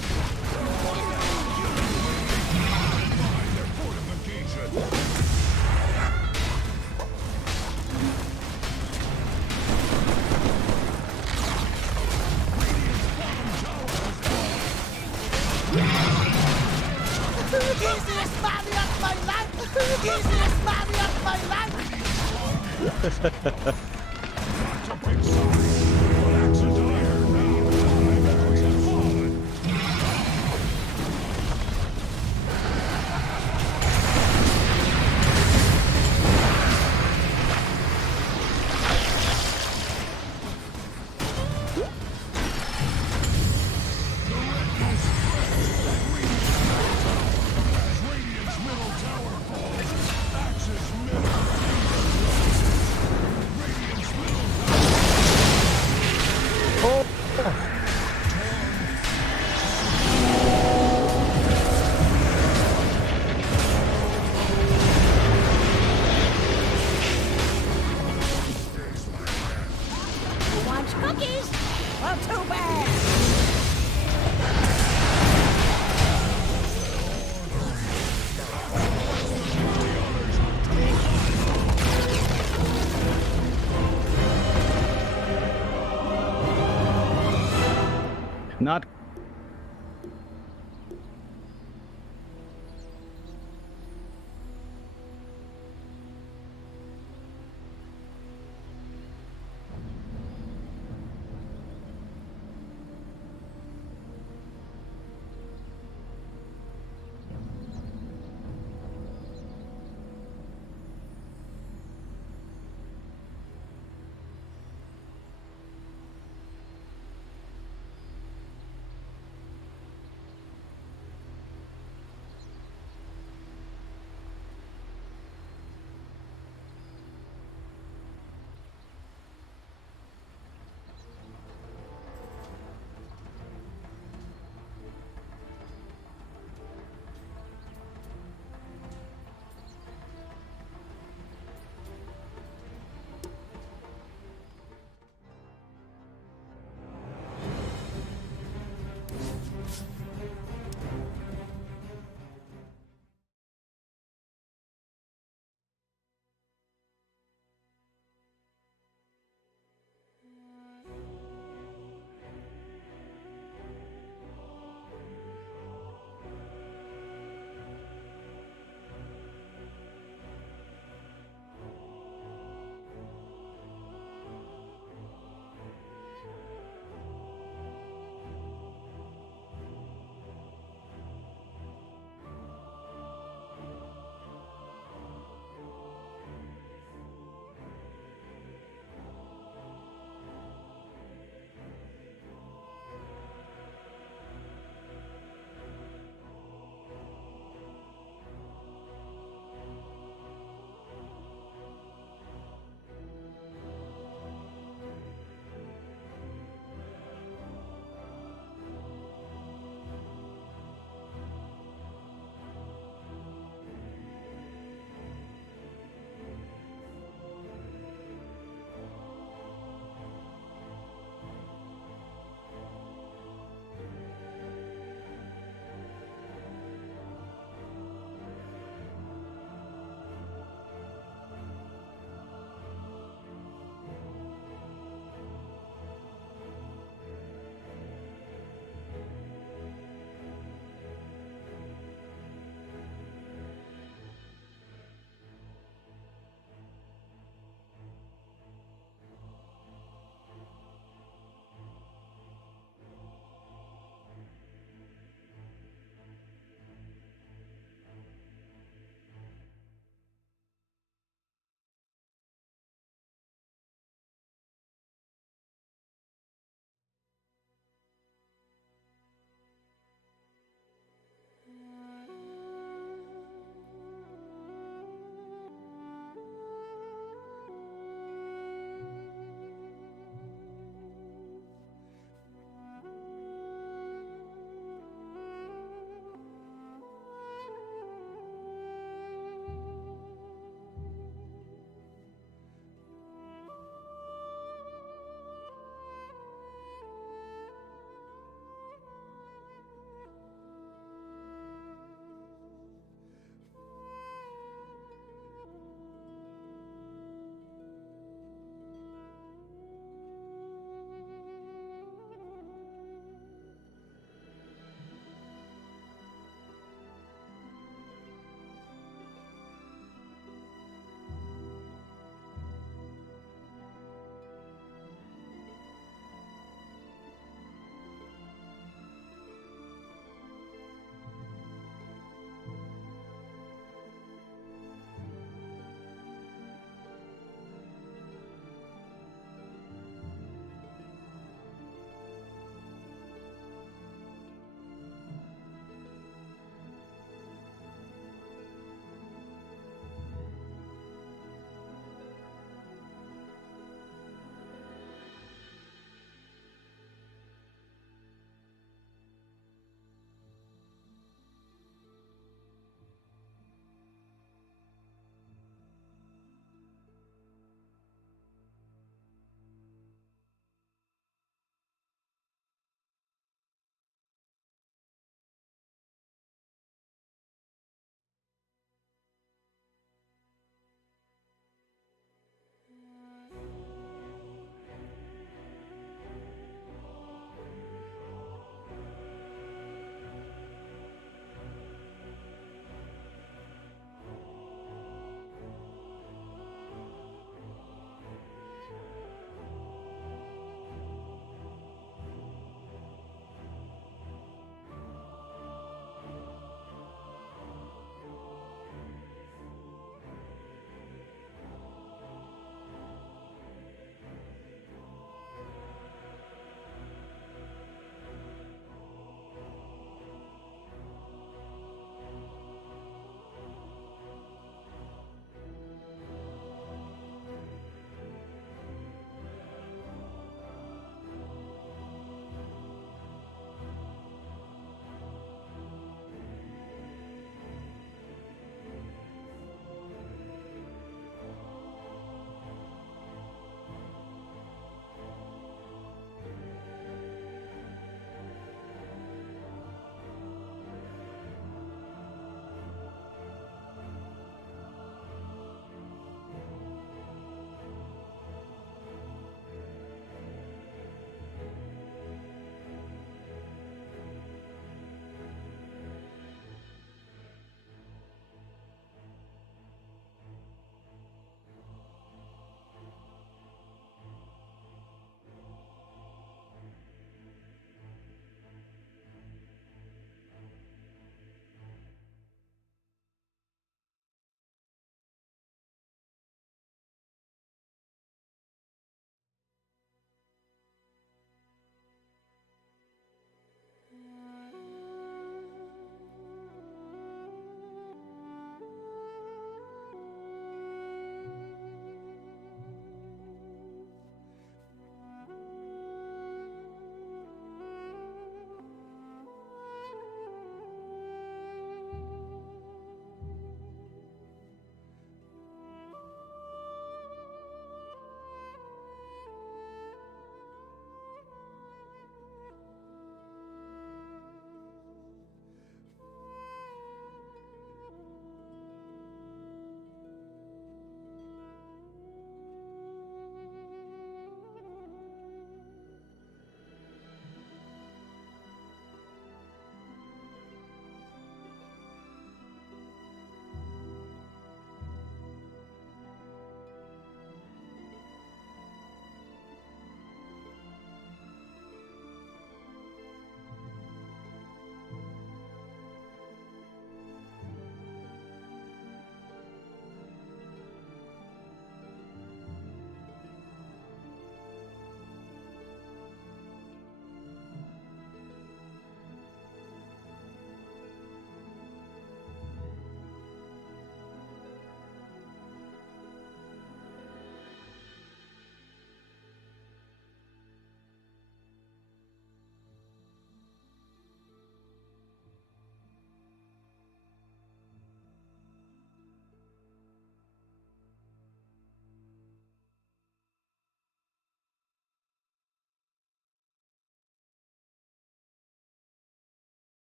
Easiest money of my life! Easiest money of my life! Not.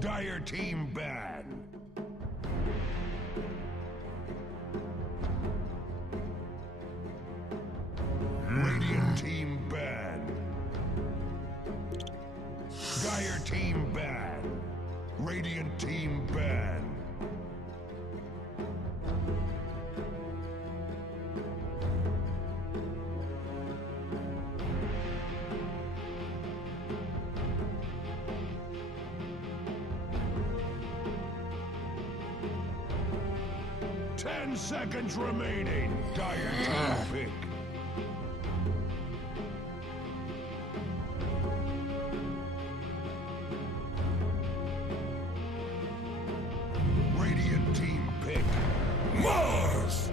Dire team ban. Radiant team ban. Dire team ban. Radiant team ban. Ten seconds remaining. Dire team pick. Radiant team pick. Mars!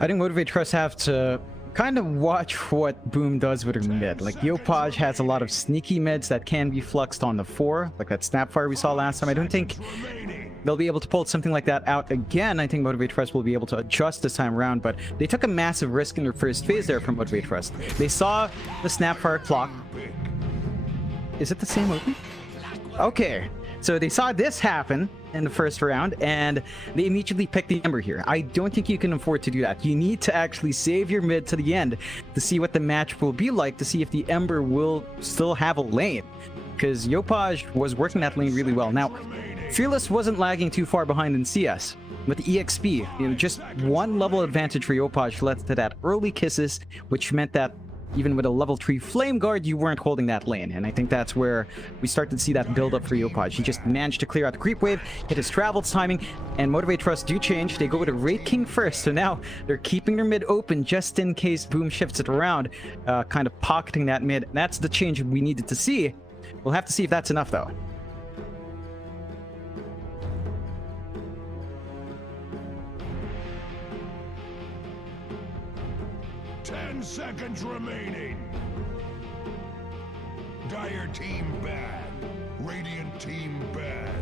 I think Motivate Trust have to kind of watch what Boom does with her mid. Like, Yopaj has a lot of sneaky mids that can be fluxed on the 4, like that Snapfire we saw last time. I don't think they'll be able to pull something like that out again. I think Motivate Trust will be able to adjust this time around, but they took a massive risk in their first phase there from Motivate Trust. They saw the Snapfire clock. Is it the same open? Okay, so they saw this happen in the first round, and they immediately picked the Ember here. I don't think you can afford to do that. You need to actually save your mid to the end to see what the match will be like, to see if the Ember will still have a lane, because Yopaj was working that lane really well. Now, Fearless wasn't lagging too far behind in CS. With EXP, just one level advantage for Yopaj led to that early kisses, which meant that even with a level 3 Flame Guard, you weren't holding that lane. And I think that's where we started to see that build up for Yopaj. He just managed to clear out the creep wave, hit his travels timing, and Motivate Trust do change. They go with a Raid King first, so now they're keeping their mid open just in case Boom shifts it around, kind of pocketing that mid. That's the change we needed to see. We'll have to see if that's enough, though. Seconds remaining. Dire team ban. Radiant team ban.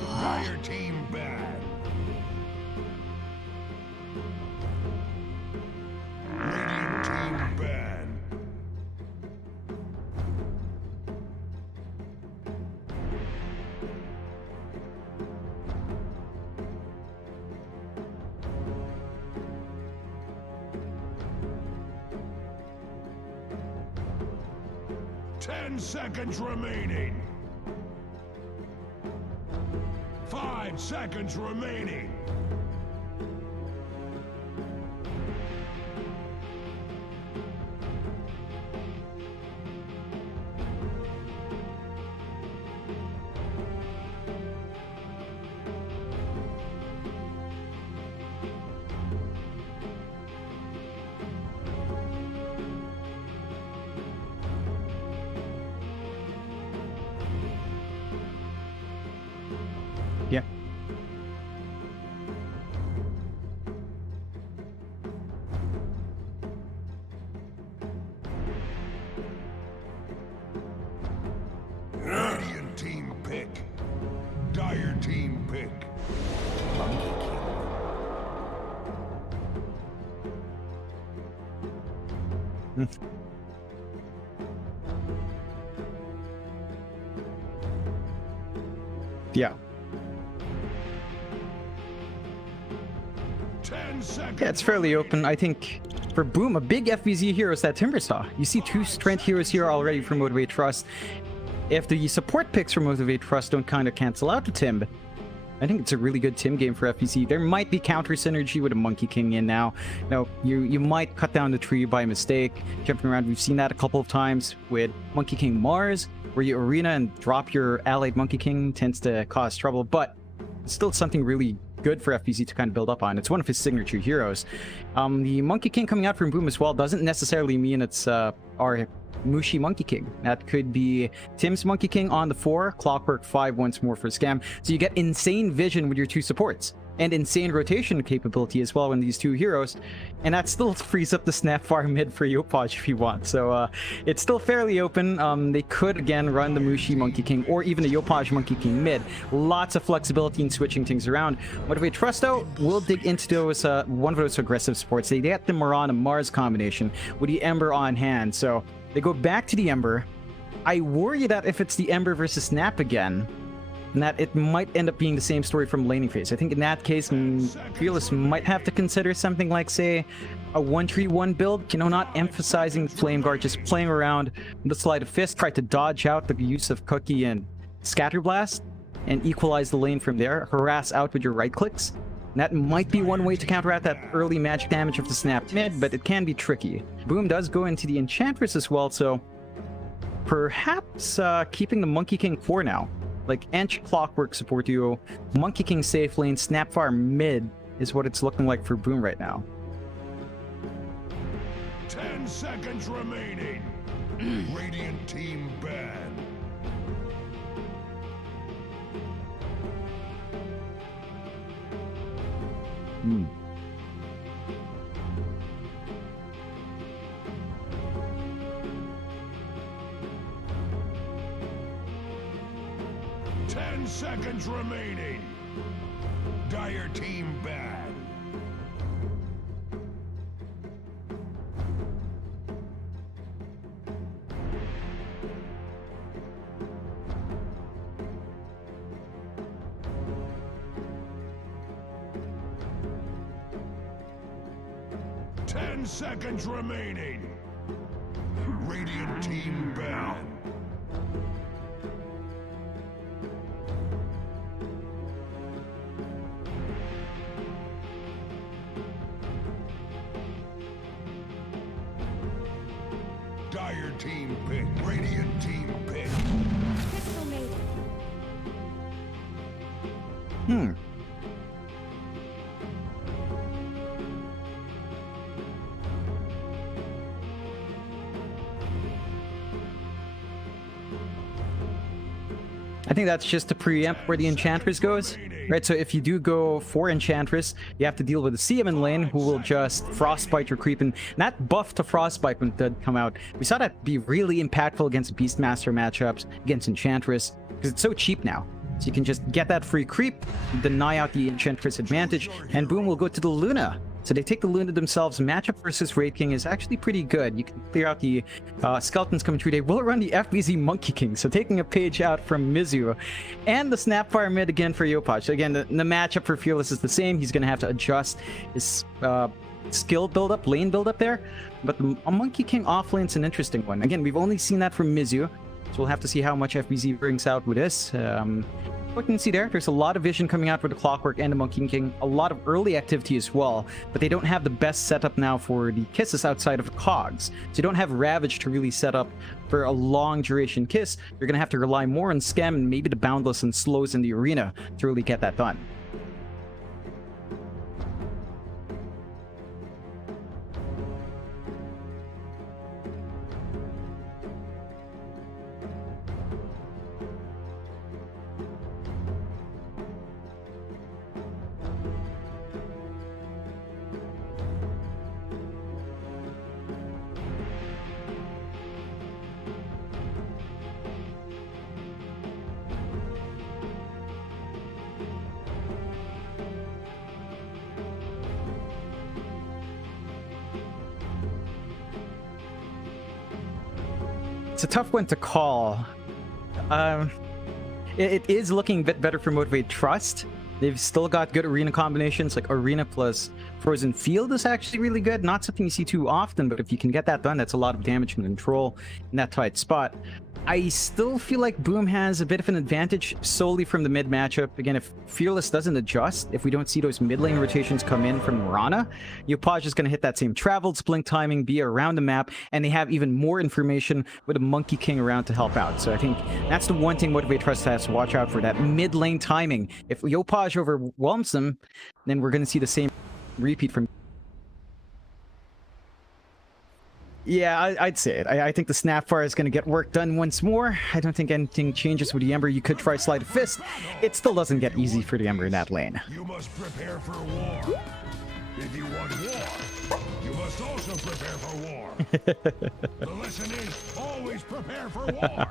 Dire team ban. Radiant team ban. Seconds remaining. 5 seconds remaining. Yeah. Radiant team pick. Dire team pick. Yeah. 10 seconds. Yeah, it's fairly open. I think for Boom, a big FBZ hero is that Timbersaw. You see 2 strength heroes here already for Motivate Trust. If the support picks for Motivate Trust don't kind of cancel out the Timb, I think it's a really good Tim game for FBC. There might be counter synergy with a Monkey King in now. You might cut down the tree by mistake, jumping around. We've seen that a couple of times with Monkey King Mars, where you arena and drop your allied Monkey King tends to cause trouble, but it's still something really good for FBC to kind of build up on. It's one of his signature heroes. The Monkey King coming out from Boom as well doesn't necessarily mean it's our Mushi Monkey King. That could be Tim's Monkey King on the 4, Clockwork 5 once more for Scam. So you get insane vision with your 2 supports. and insane rotation capability as well when these two heroes, and that still frees up the Snapfire mid for Yopaj if you want. So it's still fairly open. They could again run the Mushi Monkey King or even the Yopaj Monkey King mid. Lots of flexibility in switching things around. Motivate.TRUST though, we'll dig into those one of those aggressive supports. They get the Mirana Mars combination with the Ember on hand, so they go back to the Ember. I worry that if it's the Ember versus Snap again, and that it might end up being the same story from laning phase. I think in that case, Fearless might have to consider something like, say, a 1-3-1 build, you know, not emphasizing the Flame Guard, just playing around the Sleight of Fist, try to dodge out the use of Cookie and Scatter Blast, and equalize the lane from there, harass out with your right clicks. And that might be one way to counteract that early magic damage of the Snap mid, but it can be tricky. Boom does go into the Enchantress as well, so perhaps keeping the Monkey King for now. Like Ench Clockwork support duo, Monkey King safe lane, Snapfire mid is what it's looking like for Boom right now. 10 seconds remaining. Radiant team ban. Hmm. Seconds remaining. Dire team bad. Ten seconds remaining. Radiant team bad. Dire team pick. Radiant team pick. Crystal Maiden. I think that's just to preempt where the Enchantress goes, right? So if you do go for Enchantress, you have to deal with the CM lane, who will just Frostbite your creep, and that buff to Frostbite when it did come out, we saw that be really impactful against Beastmaster matchups, against Enchantress, because it's so cheap now. So you can just get that free creep, deny out the Enchantress advantage, and boom, we'll go to the Luna. So they take the Luna themselves. Matchup versus Raid King is actually pretty good. You can clear out the Skeletons coming through. They will run the FBZ Monkey King, so taking a page out from Mizu. And the Snapfire mid again for Yopaj. So again, the matchup for Fearless is the same. He's going to have to adjust his skill build-up, lane build-up there. But a Monkey King off lane's an interesting one. Again, we've only seen that from Mizu, so we'll have to see how much FBZ brings out with this. What you can see there's a lot of vision coming out with the Clockwork and the Monkey King, a lot of early activity as well, but they don't have the best setup now for the kisses outside of the cogs. So you don't have Ravage to really set up for a long duration kiss. You're gonna have to rely more on Scam and maybe the Boundless and slows in the arena to really get that done. It's a tough one to call. It is looking a bit better for Motivate.TRUST. They've still got good arena combinations, like Arena plus Frozen Field is actually really good. Not something you see too often, but if you can get that done, that's a lot of damage and control in that tight spot. I still feel like Boom has a bit of an advantage solely from the mid matchup. Again, if Fearless doesn't adjust, if we don't see those mid lane rotations come in from Mirana, Yopaj is going to hit that same traveled blink timing, be around the map, and they have even more information with a Monkey King around to help out. So I think that's the one thing Motivate.TRUST has to watch out for, that mid lane timing. If Yopaj overwhelms them, then we're going to see the same repeat from... Yeah, I'd say it. I think the Snapfire is going to get work done once more. I don't think anything changes with the Ember. You could try Sleight of Fist. It still doesn't get easy for the Ember in that lane. You must prepare for war. If you want war, you must also prepare for war. The lesson is always prepare for war.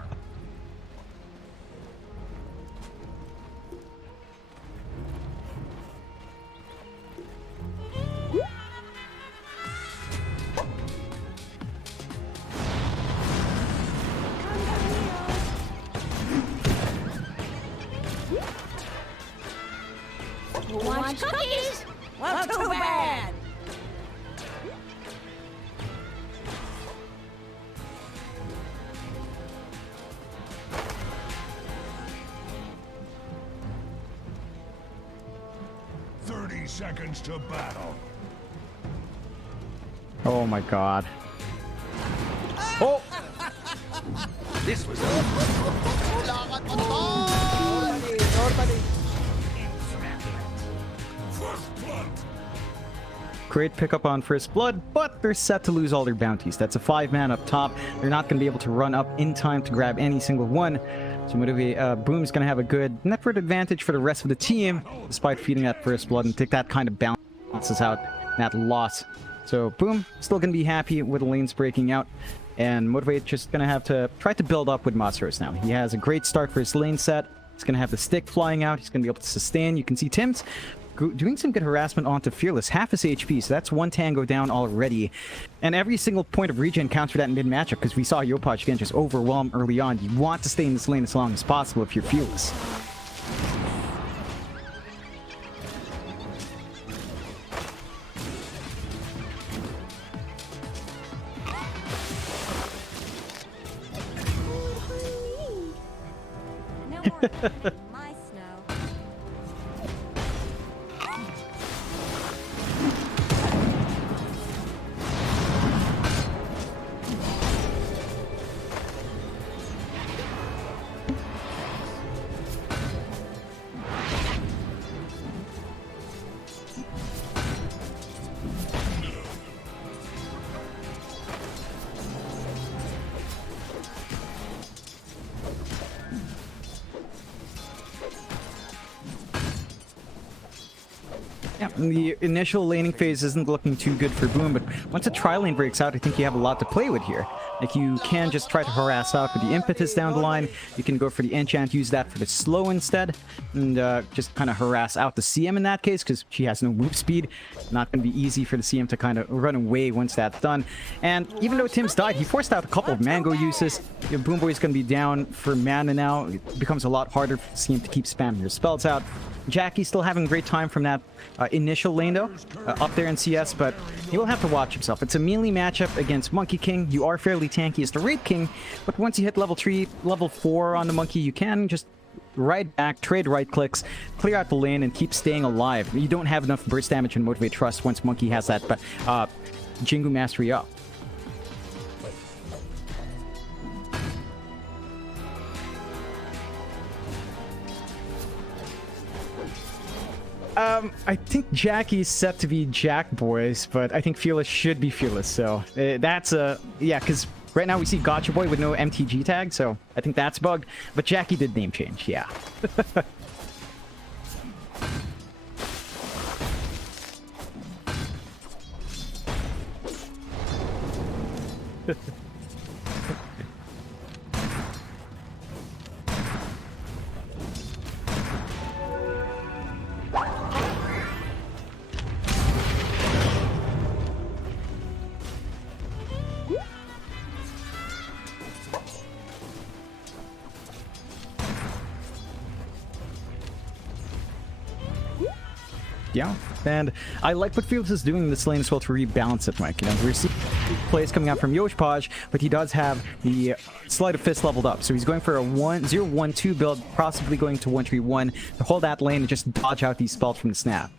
Want cookies? Well, too bad. Seconds to battle. Oh my god. Oh! This was Kailangan mo to! Normally. Great pickup on First Blood, but they're set to lose all their bounties. That's a 5-man up top. They're not going to be able to run up in time to grab any single one. So Boom's going to have a good net worth advantage for the rest of the team, despite feeding that First Blood, and think that kind of balances out that loss. So Boom still going to be happy with the lanes breaking out, and Motivate just going to have to try to build up with Masaros now. He has a great start for his lane set. He's going to have the stick flying out. He's going to be able to sustain. You can see Tim's doing some good harassment onto Fearless, half his HP, so that's one tango down already. And every single point of regen counts for that mid-matchup, because we saw Yopaj again just overwhelm early on. You want to stay in this lane as long as possible if you're Fearless. No more. My snow. Yeah, the initial laning phase isn't looking too good for Boom, but once a tri-lane breaks out, I think you have a lot to play with here. Like, you can just try to harass out with the impetus down the line. You can go for the enchant, use that for the slow instead, and just kind of harass out the CM in that case, because she has no move speed. Not going to be easy for the CM to kind of run away once that's done. And even though Tim's died, he forced out a couple of mango uses. Boom Boy's going to be down for mana now. It becomes a lot harder for the CM to keep spamming her spells out. Jackie's still having a great time from that initial lane though, up there in CS, but he will have to watch himself. It's a melee matchup against Monkey King. You are fairly tanky as the Raid King, but once you hit level 3, level 4 on the Monkey, you can just ride back, trade right clicks, clear out the lane, and keep staying alive. You don't have enough burst damage in Motivate Trust once Monkey has that, but Jingu Mastery up. I think Jackie's set to be Jack Boys, but I think Fearless should be Fearless, so that's a... yeah, because right now we see Gotcha Boy with no MTG tag, so I think that's bugged, but Jackie did name change, yeah. Yeah, and I like what Fearless is doing in this lane as well to rebalance it, Mike. You know, we're seeing plays coming out from Yoshpaj, but he does have the Sleight of Fist leveled up, so he's going for a 0-1-2 build, possibly going to 1-3-1 to hold that lane and just dodge out these spells from the snap.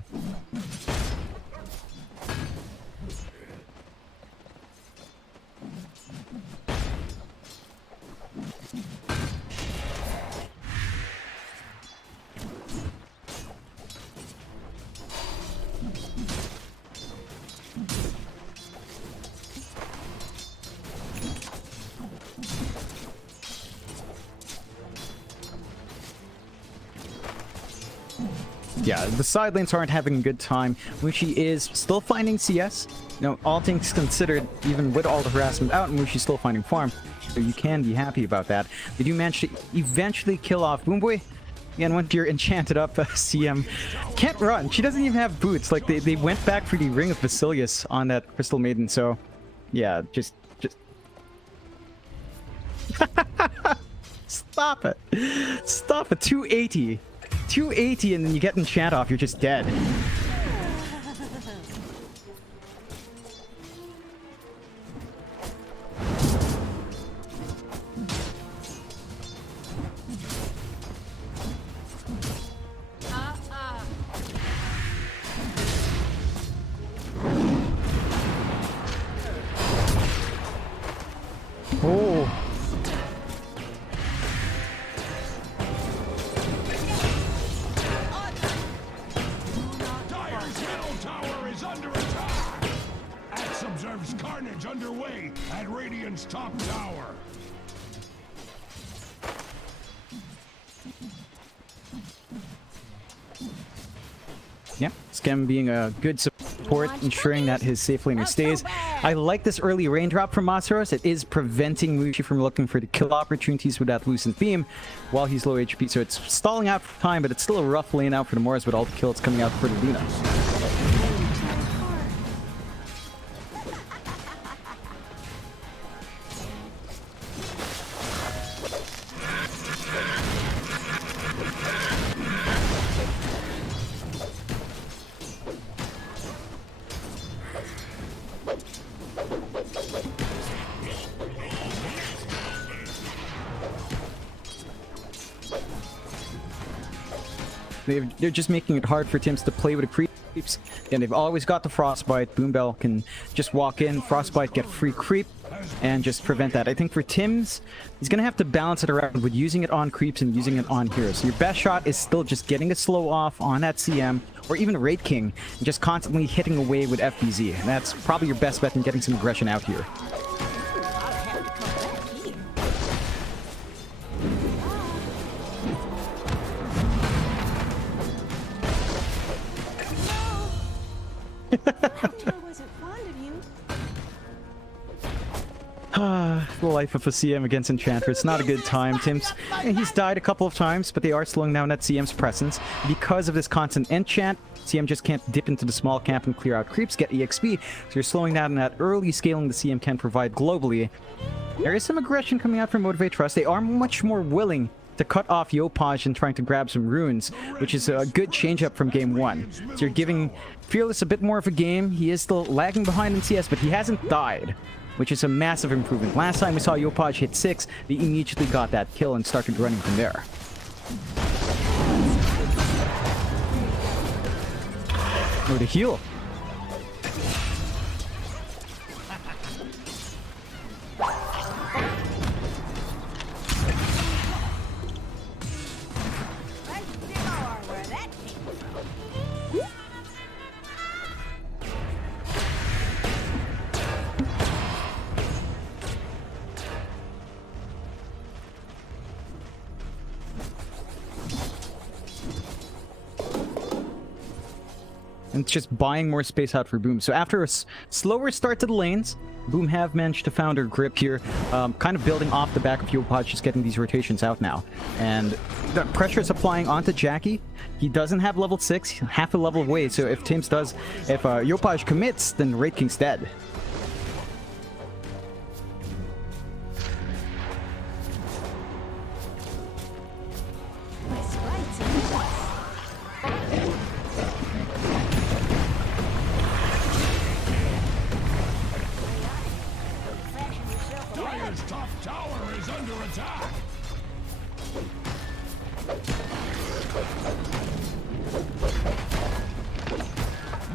yeah, the side lanes aren't having a good time. Mushi is still finding CS. You know, all things considered, even with all the harassment out, Mushi's still finding farm. So you can be happy about that. They do manage to eventually kill off Boomboy. Again, once you're enchanted up, CM can't run. She doesn't even have boots. Like, they went back for the Ring of Basilius on that Crystal Maiden. So, yeah, just... Stop it. Stop it. 280. 280 and then you get enchant off. You're just dead. Oh. Dire's middle tower is under attack. Axe observes carnage underway at Radiant's top tower. Yep, Skem being a good support, ensuring that his safe laner stays. I like this early raindrop from Masaros. It is preventing Mushi from looking for the kill opportunities with that Lucent Beam while he's low HP. So it's stalling out for time, but it's still a rough lane out for the Morris with all the kills coming out for the Luna. They're just making it hard for Tims to play with the creeps. And they've always got the Frostbite. Boombell can just walk in, Frostbite, get free creep, and just prevent that. I think for Tims, he's going to have to balance it around with using it on creeps and using it on heroes. So your best shot is still just getting a slow off on that CM, or even a Raid King, and just constantly hitting away with FBZ. And that's probably your best bet in getting some aggression out here. The life of a CM against Enchanter. It's not a good time. Tims, he's died a couple of times, but they are slowing down that CM's presence. Because of this constant enchant, CM just can't dip into the small camp and clear out creeps, get EXP. So you're slowing down that early scaling the CM can provide globally. There is some aggression coming out from Motivate.TRUST. They are much more willing to cut off Yopaj and trying to grab some runes, which is a good change up from game 1. So you're giving Fearless a bit more of a game. He is still lagging behind in CS, but he hasn't died, which is a massive improvement. Last time we saw Yopaj hit 6, they immediately got that kill and started running from there. Oh, the heal. And it's just buying more space out for Boom. So after a slower start to the lanes, Boom have managed to found her grip here, kind of building off the back of Yopaj, just getting these rotations out now. And the pressure is applying onto Jackie. He doesn't have level 6, half a level away, so if Tims does, if Yopaj commits, then Raid King's dead. Dire's top tower is under attack.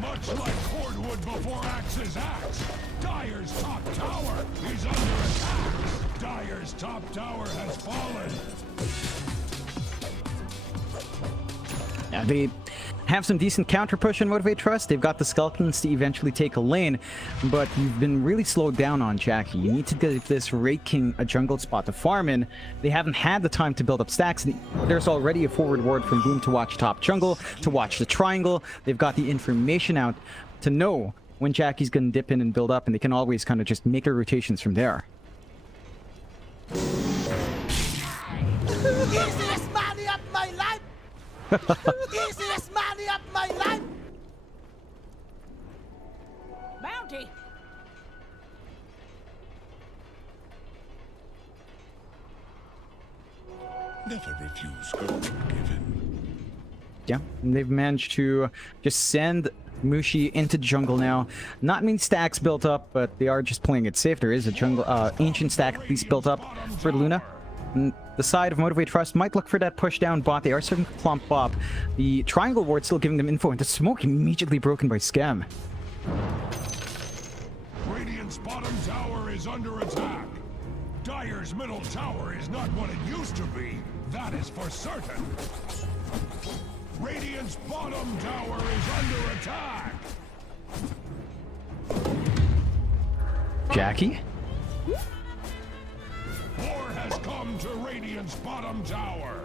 Much like cordwood before axe's axe, Dire's top tower is under attack. Dire's top tower has fallen. Yeah, they have some decent counter push in Motivate Trust. They've got the skeletons to eventually take a lane, but you've been really slowed down on Jackie. You need to give this Raid King a jungle spot to farm in. They haven't had the time to build up stacks. There's already a forward ward from Boom to watch top jungle, to watch the triangle. They've got the information out to know when Jackie's going to dip in and build up, and they can always kind of just make their rotations from there. Easiest money of my life! Easiest money of my life! Bounty. Never refuse gold given. Yeah, and they've managed to just send Mushi into jungle now. Not many stacks built up, but they are just playing it safe. There is a jungle ancient stack at least built up for Luna. And the side of Motivate Trust might look for that push down bot. They are starting to clump up. The triangle ward still giving them info, and the smoke immediately broken by Scam. Radiant's bottom tower is under attack. Dire's middle tower is not what it used to be. That is for certain. Radiant's bottom tower is under attack. Jackie? War has come to Radiant's bottom tower.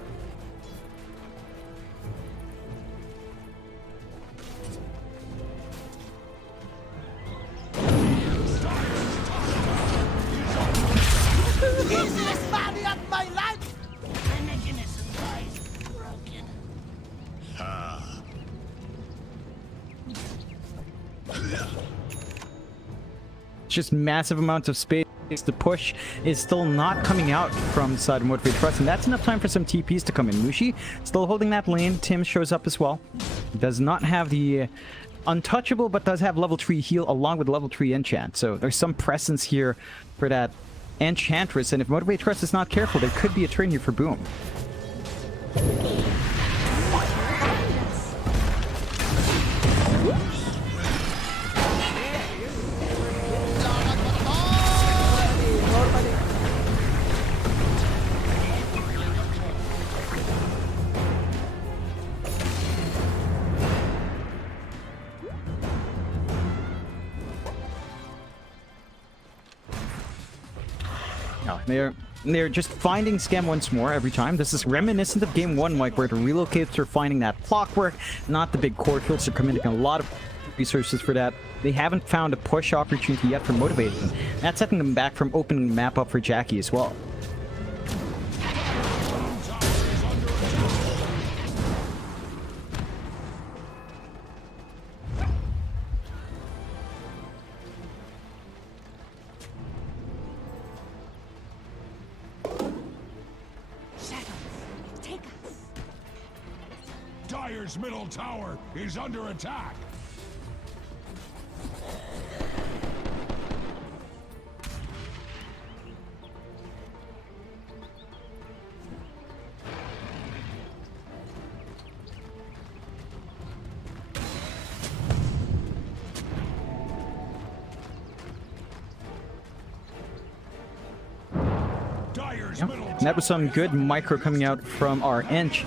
Easiest money of my life! The mechanism lies broken. Just massive amounts of space. The push is still not coming out from the side of Motivate Trust, and that's enough time for some TPs to come in. Mushi still holding that lane. Tim shows up as well. Does not have the untouchable, but does have level 3 heal along with level 3 enchant. So there's some presence here for that enchantress, and if Motivate Trust is not careful, there could be a turn here for Boom. They're just finding Scam once more every time. This is reminiscent of game 1, Mike, where the relocates are finding that clockwork, not the big core kills. They're committing a lot of resources for that. They haven't found a push opportunity yet for motivating. That's setting them back from opening the map up for Jackie as well. Dire's middle tower is under attack. And that was some good micro coming out from our Ench.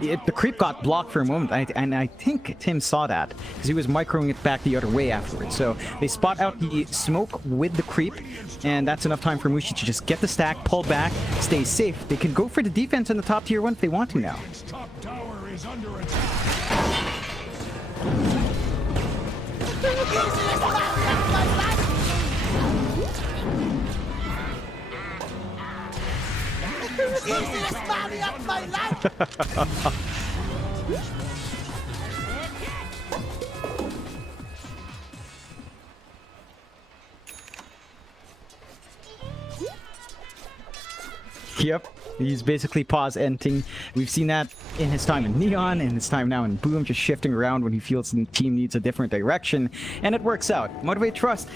The creep got blocked for a moment, and I think Tim saw that because he was microing it back the other way afterwards. So they spot out the smoke with the creep, and that's enough time for Mushi to just get the stack, pull back, stay safe. They can go for the defense in the top tier 1 if they want to now. Top tower is under attack. Easiest money of my life! Yep, he's basically pause ending. We've seen that in his time in Neon, in his time now in Boom, just shifting around when he feels the team needs a different direction, and it works out. Motivate Trust.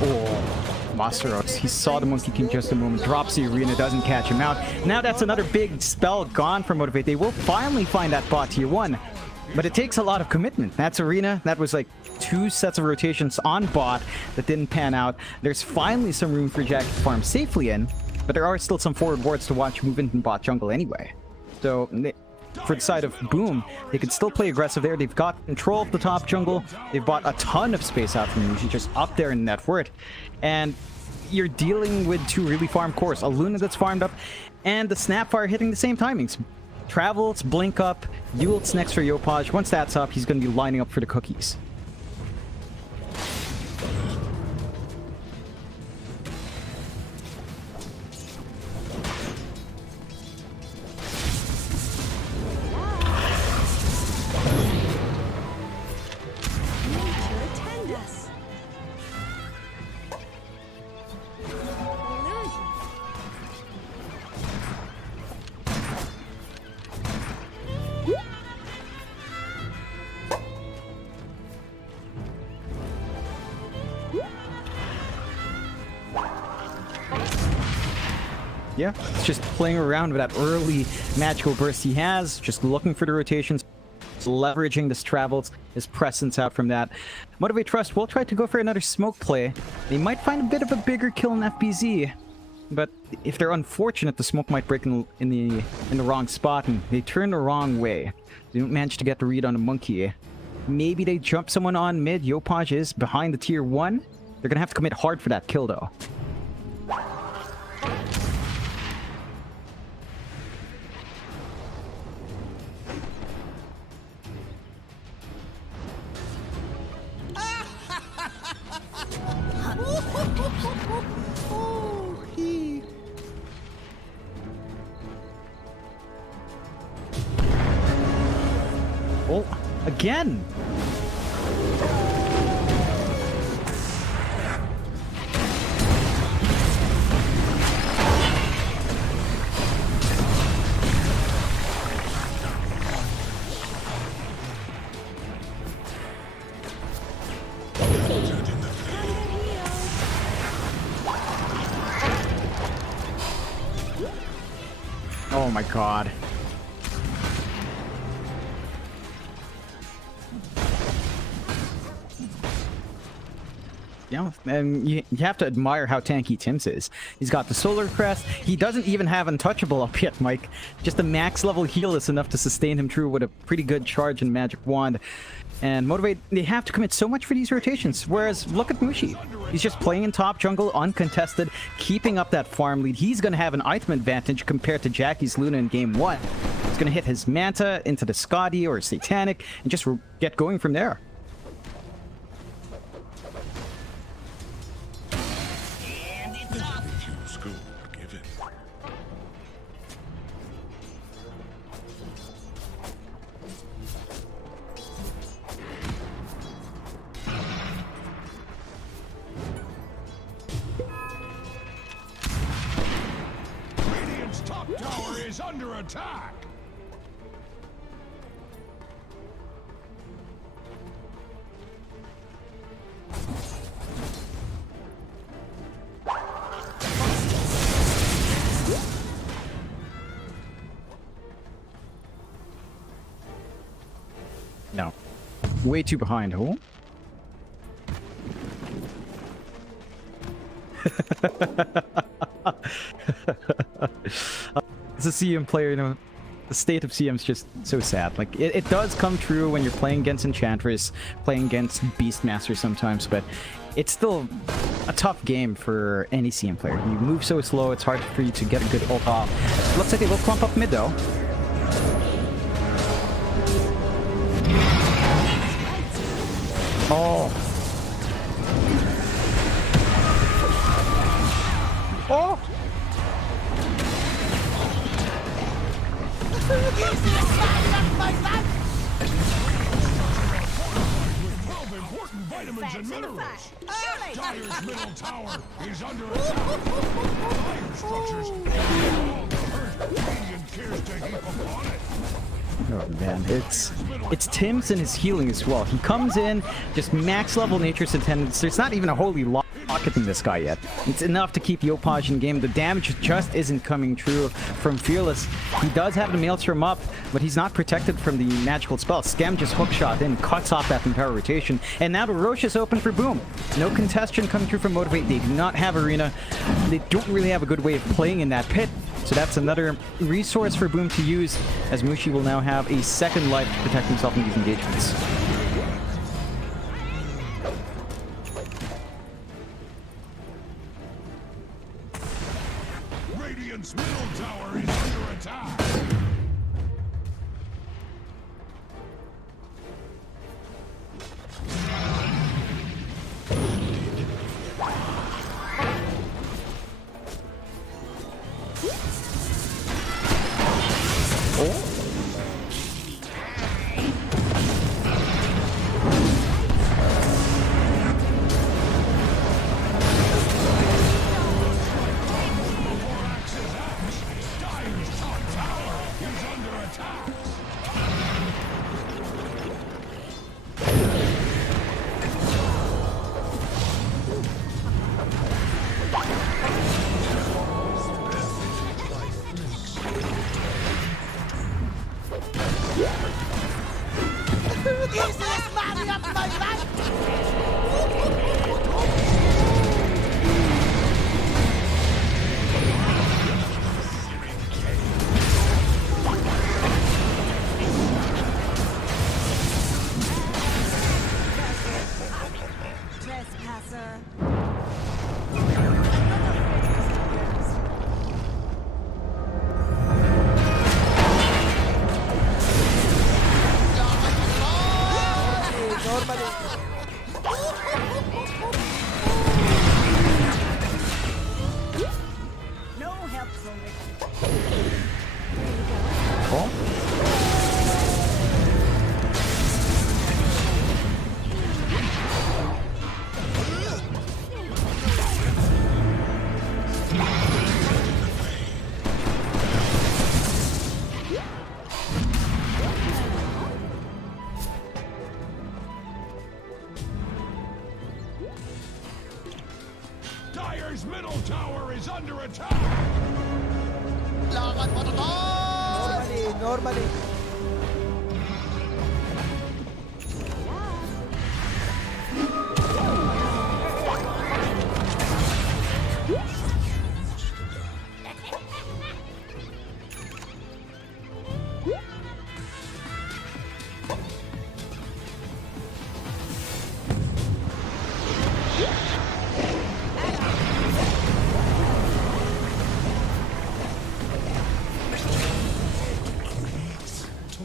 Oh, Masteros, he saw the Monkey King just a moment, drops the arena, doesn't catch him out. Now that's another big spell gone for Motivate. They will finally find that bot tier 1, but it takes a lot of commitment. That's arena. That was like 2 sets of rotations on bot that didn't pan out. There's finally some room for Jack to farm safely in, but there are still some forward wards to watch move into bot jungle anyway. So for the side of Boom, they could still play aggressive there. They've got control of the top jungle. They've bought a ton of space out from Mushi, just up there in net worth. And you're dealing with two really farm cores, a Luna that's farmed up, and the Snapfire hitting the same timings. Travels, blink up, Ult's next for Yopaj. Once that's up, he's going to be lining up for the cookies. Yeah, it's just playing around with that early magical burst he has, just looking for the rotations, leveraging this travels, his presence out from that. MOTIVATE.TRUST will try to go for another smoke play. They might find a bit of a bigger kill in FBZ, but if they're unfortunate, the smoke might break in the wrong spot, and they turn the wrong way. They don't manage to get the read on a monkey. Maybe they jump someone on mid. Yopaj is behind the tier 1. They're gonna have to commit hard for that kill, though. Oh, again! Oh my god. Yeah, and you have to admire how tanky Tim's is. He's got the Solar Crest. He doesn't even have Untouchable up yet, Mike. Just a max level heal is enough to sustain him through with a pretty good charge and Magic Wand. And Motivate, they have to commit so much for these rotations. Whereas, look at Mushi. He's just playing in top jungle, uncontested, keeping up that farm lead. He's going to have an item advantage compared to Jackie's Luna in game 1. He's going to hit his Manta into the Scotty or Satanic and just get going from there. Tower is under attack. No. Way too behind, huh? As a CM player, you know, the state of CM is just so sad. Like, it does come true when you're playing against Enchantress, playing against Beastmaster sometimes, but it's still a tough game for any CM player. You move so slow, it's hard for you to get a good ult off. Looks like they will clump up mid, though. Oh. Oh! Vitamins and minerals. Dyer's middle tower is under attack. Fire structures all the hurt Radiant cares to heap upon it. Oh man, it's Tim's and his healing as well. He comes in, just max level Nature's Attendance. There's not even a holy lot rocketing this guy yet. It's enough to keep Yopaj in game. The damage just isn't coming true from Fearless. He does have the Maelstrom up, but he's not protected from the magical spell. Scam just hookshot in, cuts off that entire rotation, and now the Roche is open for Boom. No contestation coming through from Motivate. They do not have Arena. They don't really have a good way of playing in that pit. So that's another resource for Boom to use, as Mushi will now have a second life to protect himself in these engagements. Radiant's middle tower is under attack. Easiest money of my life! Trespasser. No help from it. Dire's middle tower is under attack. Lakad mo na to! Normally.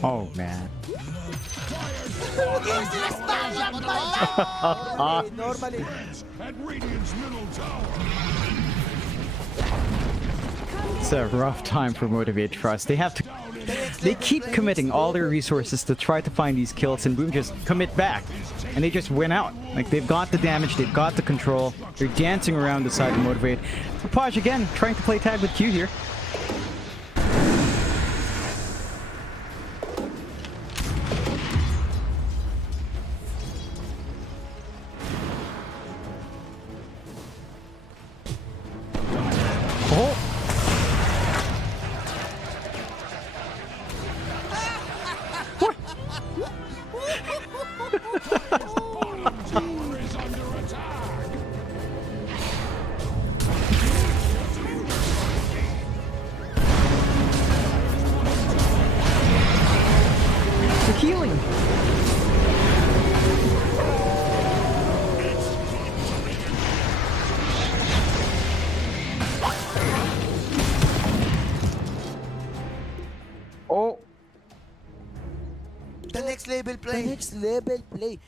Oh, man. Easiest money of my life! Normally. At Radiant's middle tower. It's a rough time for Motivate Trust. They have to... They keep committing all their resources to try to find these kills, and Boom just commit back. And they just win out. Like, they've got the damage, they've got the control. They're dancing around the side of Motivate. Paj again, trying to play tag with Q here. Oh! Bottom tower is under attack. The healing! Oh! The next level play. The next level play.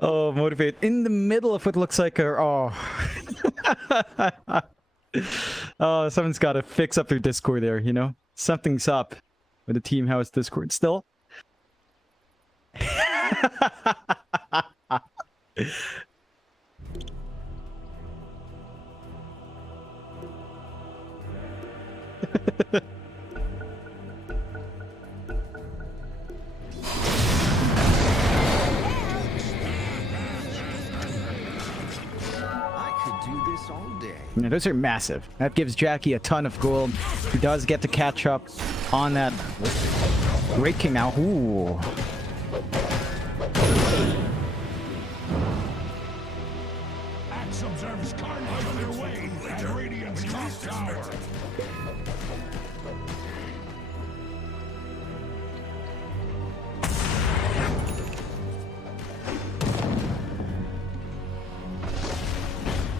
Oh, Motivate in the middle of what looks like a... Oh. Oh, someone's got to fix up their Discord there, you know? Something's up with the Team House Discord still. this all day. Yeah, those are massive. That gives Jackie a ton of gold. He does get to catch up on that Great King now. Ooh. Axe observes carnage on their way at Radiant's top tower.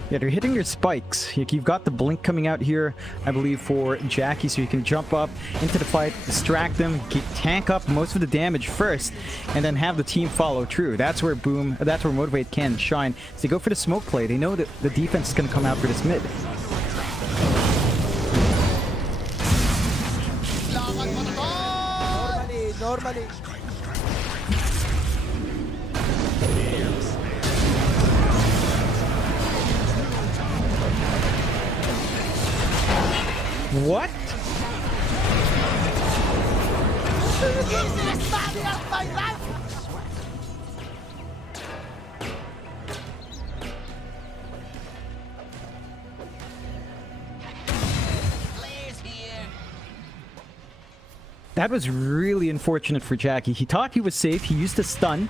Yeah, they're hitting your spikes. You've got the blink coming out here, I believe, for Jackie, so you can jump up into the fight, distract them, tank up most of the damage first, and then have the team follow through. That's where Motivate can shine. So they go for the smoke play. They know that the defense is going to come out for this mid. Normally. What? Easiest money of my life. That was really unfortunate for Jackie. He thought he was safe. He used a stun.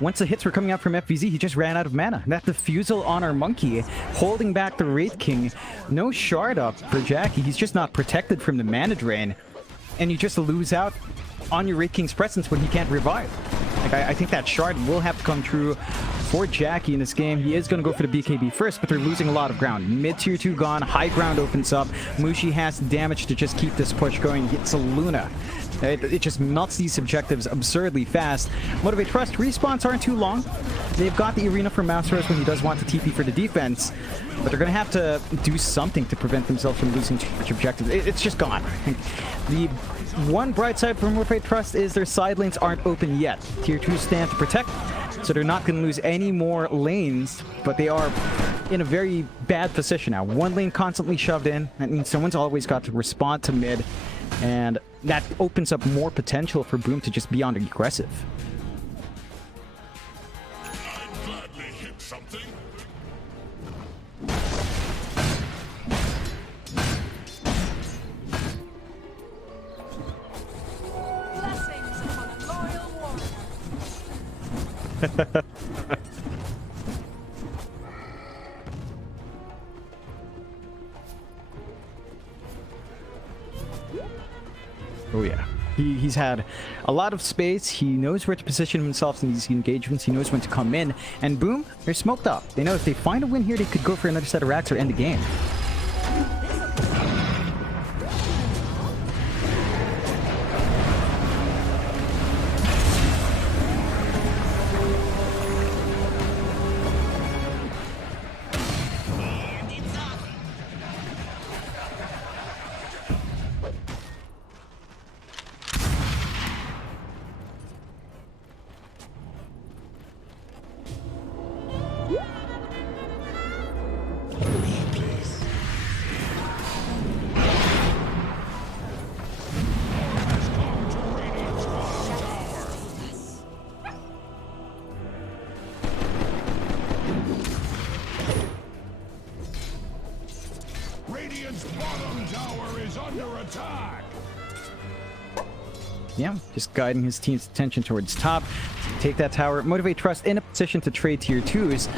Once the hits were coming out from FVZ, he just ran out of mana. That defusal on our monkey, holding back the Wraith King. No shard up for Jackie. He's just not protected from the mana drain. And you just lose out on your Wraith King's presence when he can't revive. Like, I think that shard will have to come true for Jackie in this game. He is going to go for the BKB first, but they're losing a lot of ground. Mid tier 2 gone, high ground opens up. Mushi has damage to just keep this push going. It's a Luna. It just melts these objectives absurdly fast. Motivate Trust respawns aren't too long. They've got the arena for Mouse Rose when he does want to TP for the defense, but they're going to have to do something to prevent themselves from losing too much objectives. It's just gone. The one bright side for Motivate Trust is their side lanes aren't open yet. Tier 2 stand to protect, so they're not going to lose any more lanes, but they are in a very bad position now. One lane constantly shoved in. That means someone's always got to respond to mid, and that opens up more potential for Boom to just be on aggressive. I'd gladly hit something. Blessings upon a loyal warrior. Oh yeah. He's had a lot of space. He knows where to position himself in these engagements. He knows when to come in. And boom, they're smoked up. They know if they find a win here, they could go for another set of racks or end the game. Radiant's bottom tower is under attack. Yeah, just guiding his team's attention towards top. Take that tower. Motivate Trust in a position to trade tier 2s.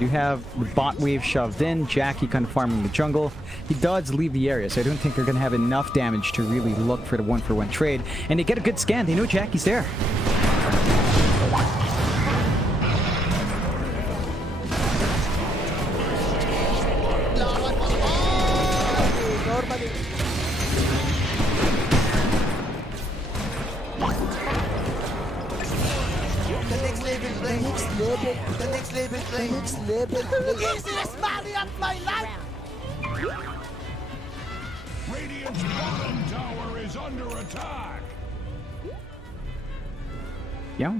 You have the bot wave shoved in. Jackie kind of farming the jungle. He does leave the area, so I don't think they're going to have enough damage to really look for the one-for-one trade. And they get a good scan. They know Jackie's there. Normally. The next level play. The next level play. Easiest money of my life. Radiant's bottom tower is under attack. Yeah,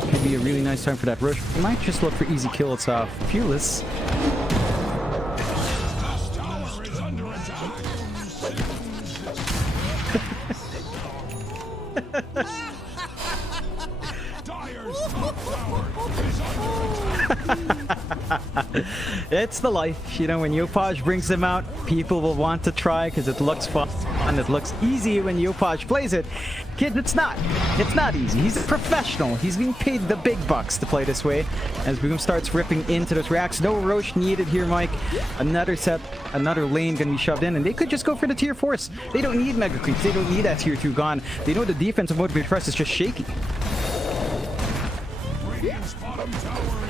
could be a really nice time for that rush. We might just look for easy kills off Fearless. This tower is under attack. Dire's top tower is under attack. It's the life. You know, when Yopaj brings them out, people will want to try because it looks fun and it looks easy when Yopaj plays it. Kids, it's not. It's not easy. He's a professional. He's being paid the big bucks to play this way. As Boom starts ripping into those racks. No Roche needed here, Mike. Another set, another lane gonna be shoved in, and they could just go for the tier 4s. They don't need Mega Creeps. They don't need that tier 2 gone. They know the defense of Motivate Trust is just shaky. Radiant's bottom tower